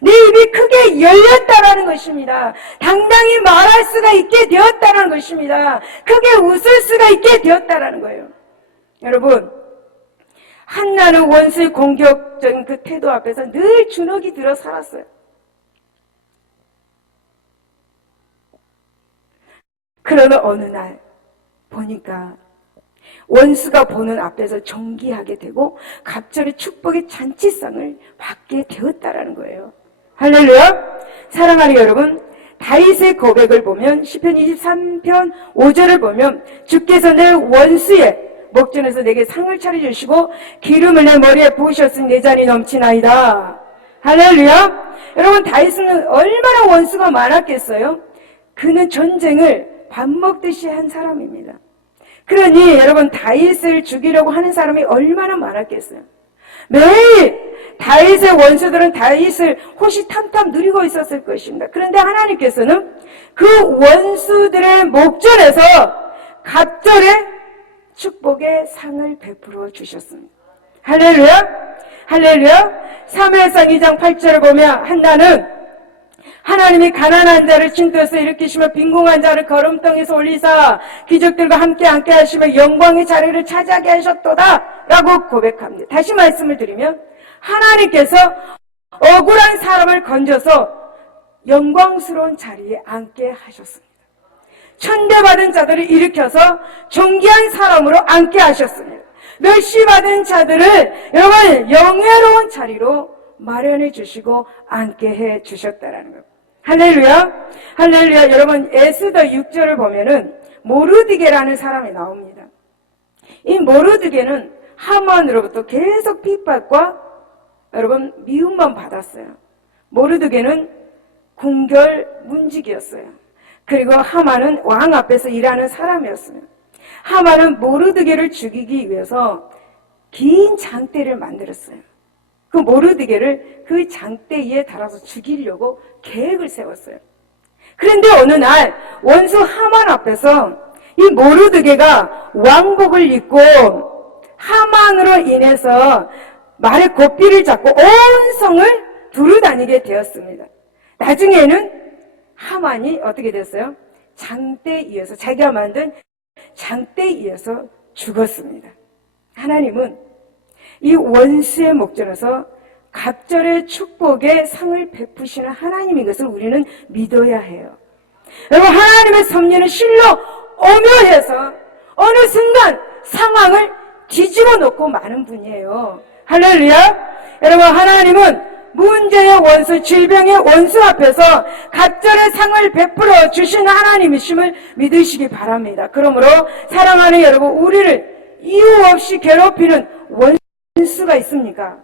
내 입이 크게 열렸다라는 것입니다. 당당히 말할 수가 있게 되었다라는 것입니다. 크게 웃을 수가 있게 되었다라는 거예요. 여러분, 한나는 원수의 공격적인 그 태도 앞에서 늘 주눅이 들어 살았어요. 그러나 어느 날 보니까 원수가 보는 앞에서 존귀하게 되고 갑절의 축복의 잔치상을 받게 되었다라는 거예요. 할렐루야. 사랑하는 여러분, 다윗의 고백을 보면 시편 23편 5절을 보면 주께서 내 원수의 목전에서 내게 상을 차려주시고 기름을 내 머리에 부으셨으니 내 잔이 넘치나이다. 할렐루야. 여러분, 다윗은 얼마나 원수가 많았겠어요? 그는 전쟁을 밥 먹듯이 한 사람입니다. 그러니 여러분, 다윗을 죽이려고 하는 사람이 얼마나 많았겠어요? 매일 다윗의 원수들은 다윗을 호시탐탐 누리고 있었을 것입니다. 그런데 하나님께서는 그 원수들의 목전에서 갑절의 축복의 상을 베풀어 주셨습니다. 할렐루야. 할렐루야. 사무엘상 2장 8절을 보면 한나는 하나님이 가난한 자를 진토에서 일으키시며 빈궁한 자를 거름덩이에서 올리사 기적들과 함께 하시며 영광의 자리를 차지하게 하셨도다 라고 고백합니다. 다시 말씀을 드리면 하나님께서 억울한 사람을 건져서 영광스러운 자리에 앉게 하셨습니다. 천대받은 자들을 일으켜서 존귀한 사람으로 앉게 하셨습니다. 멸시받은 자들을 여러분 영예로운 자리로 마련해 주시고 앉게 해 주셨다라는 거예요. 할렐루야. 할렐루야. 여러분, 에스더 6절을 보면은 모르드게라는 사람이 나옵니다. 이 모르드게는 하만으로부터 계속 핍박과 여러분 미움만 받았어요. 모르드게는 궁결 문직이었어요. 그리고 하만은 왕 앞에서 일하는 사람이었어요. 하만은 모르드게를 죽이기 위해서 긴 장대를 만들었어요. 그 모르드게를 그 장대 위에 달아서 죽이려고 계획을 세웠어요. 그런데 어느 날 원수 하만 앞에서 이 모르드게가 왕복을 입고 하만으로 인해서 말의 고삐를 잡고 온 성을 두루다니게 되었습니다. 나중에는 하만이 어떻게 됐어요? 장대에 의해서, 자기가 만든 장대에 의해서 죽었습니다. 하나님은 이 원수의 목전에서 갑절의 축복의 상을 베푸시는 하나님인 것을 우리는 믿어야 해요. 여러분, 하나님의 섭리는 실로 오묘해서 어느 순간 상황을 뒤집어 놓고 마는 분이에요. 할렐루야. 여러분, 하나님은 문제의 원수, 질병의 원수 앞에서 갑절의 상을 베풀어 주시는 하나님이심을 믿으시기 바랍니다. 그러므로 사랑하는 여러분, 우리를 이유 없이 괴롭히는 원수가 있습니까?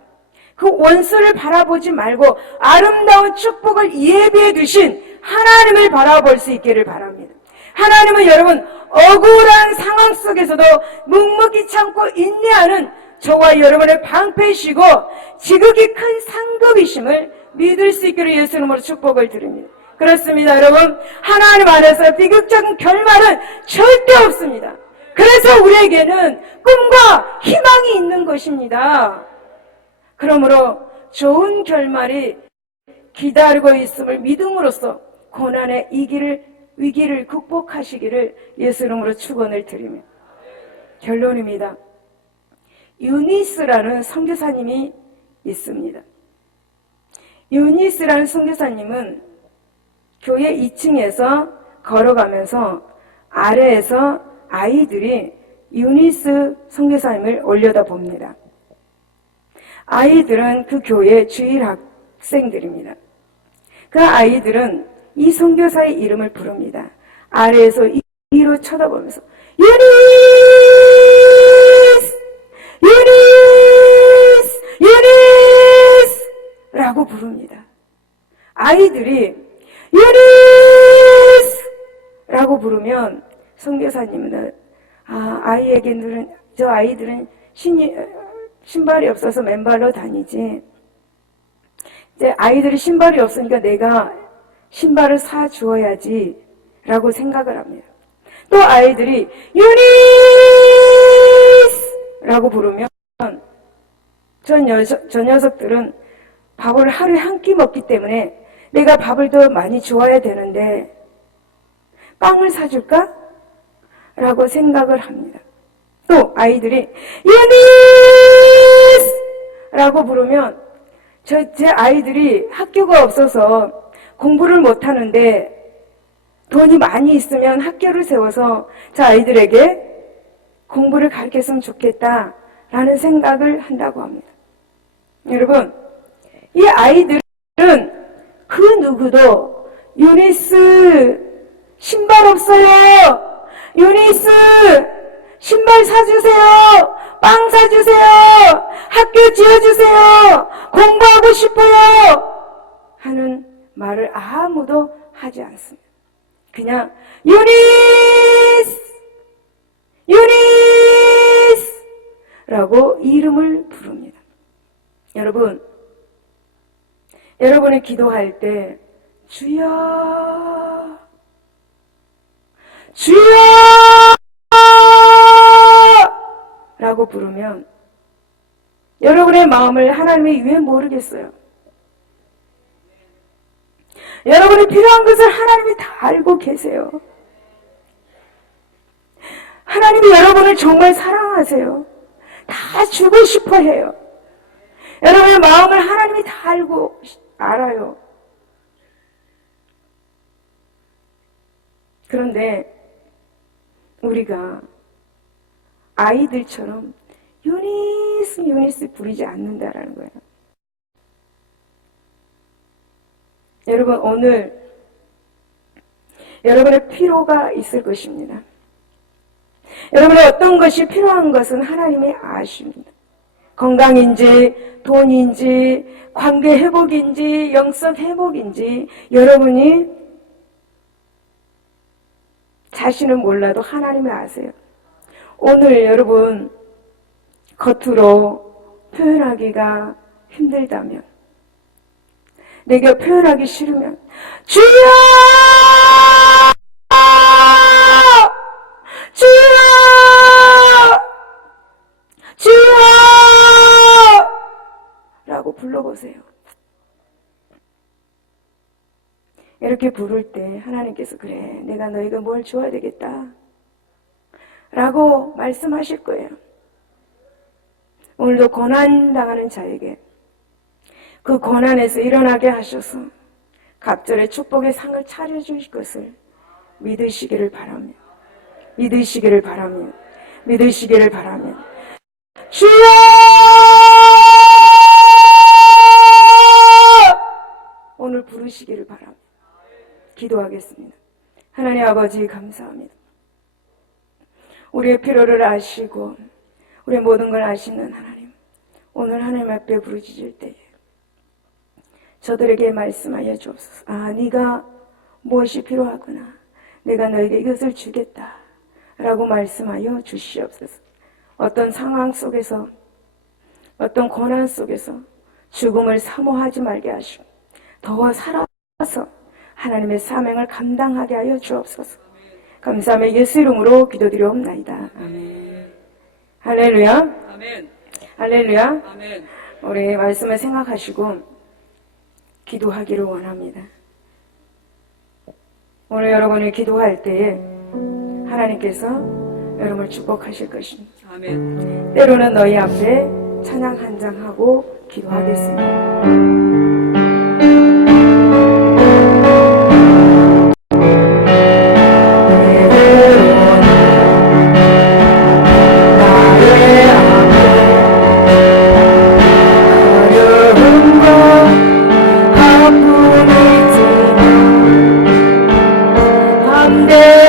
그 원수를 바라보지 말고 아름다운 축복을 예비해 두신 하나님을 바라볼 수 있기를 바랍니다. 하나님은 여러분 억울한 상황 속에서도 묵묵히 참고 인내하는 저와 여러분의 방패이시고 지극히 큰 상급이심을 믿을 수 있기를 예수 이름으로 축복을 드립니다. 그렇습니다. 여러분, 하나님 안에서 비극적인 결말은 절대 없습니다. 그래서 우리에게는 꿈과 희망이 있는 것입니다. 그러므로 좋은 결말이 기다리고 있음을 믿음으로써 고난의 이 길을 위기를 극복하시기를 예수 이름으로 축원을 드리며 결론입니다. 유니스라는 선교사님이 있습니다. 유니스라는 선교사님은 교회 2층에서 걸어가면서 아래에서 아이들이 유니스 선교사님을 올려다봅니다. 아이들은 그 교회 주일 학생들입니다. 그 아이들은 이 선교사의 이름을 부릅니다. 아래에서 위로 쳐다보면서 유니스! 유니스! 유니스! 라고 부릅니다. 아이들이 유니스! 라고 부르면 선교사님은 저 아이들은 신발이 없어서 맨발로 다니지. 이제 아이들이 신발이 없으니까 내가 신발을 사 주어야지 라고 생각을 합니다. 또 아이들이 유니스! 라고 부르면 저 녀석들은 밥을 하루에 한 끼 먹기 때문에 내가 밥을 더 많이 주어야 되는데 빵을 사줄까? 라고 생각을 합니다. 또 아이들이 유니스! 라고 부르면 제 아이들이 학교가 없어서 공부를 못하는데 돈이 많이 있으면 학교를 세워서 저 아이들에게 공부를 가르쳤으면 좋겠다라는 생각을 한다고 합니다. 여러분, 이 아이들은 그 누구도 유니스 신발 없어요. 유니스 신발 사주세요. 빵 사주세요. 학교 지어주세요. 공부하고 싶어요. 하는 말을 아무도 하지 않습니다. 그냥 유니스! 유니스! 라고 이름을 부릅니다. 여러분이 기도할 때 주여 주여 라고 부르면 여러분의 마음을 하나님이 왜 모르겠어요? 여러분이 필요한 것을 하나님이 다 알고 계세요. 하나님이 여러분을 정말 사랑하세요. 다 주고 싶어 해요. 여러분의 마음을 하나님이 다 알아요. 그런데 우리가 아이들처럼 유니스 부리지 않는다라는 거예요. 여러분, 오늘 여러분의 필요가 있을 것입니다. 여러분의 어떤 것이 필요한 것은 하나님이 아십니다. 건강인지 돈인지 관계 회복인지 영성 회복인지 여러분이 자신은 몰라도 하나님이 아세요. 오늘 여러분 겉으로 표현하기가 힘들다면 내가 표현하기 싫으면 주여! 주여! 주여! 라고 불러보세요. 이렇게 부를 때 하나님께서 그래 내가 너희가 뭘 줘야 되겠다 라고 말씀하실 거예요. 오늘도 고난당하는 자에게 그 고난에서 일어나게 하셔서 갑절의 축복의 상을 차려주실 것을 믿으시기를 바라며 믿으시기를 바라며 믿으시기를 바라며 주여! 오늘 부르시기를 바라며 기도하겠습니다. 하나님 아버지 감사합니다. 우리의 필요를 아시고 우리의 모든 걸 아시는 하나님, 오늘 하나님 앞에 부르짖을 때에 저들에게 말씀하여 주옵소서. 네가 무엇이 필요하구나. 내가 너에게 이것을 주겠다 라고 말씀하여 주시옵소서. 어떤 상황 속에서 어떤 고난 속에서 죽음을 사모하지 말게 하시고 더 살아서 하나님의 사명을 감당하게 하여 주옵소서. 감사하며 예수 이름으로 기도드리옵나이다. 아멘. 할렐루야. 아멘. 할렐루야. 아멘. 우리 말씀을 생각하시고 기도하기를 원합니다. 오늘 여러분이 기도할 때에 하나님께서 여러분을 축복하실 것입니다. 아멘. 때로는 너희 앞에 찬양 한 장 하고 기도하겠습니다. 내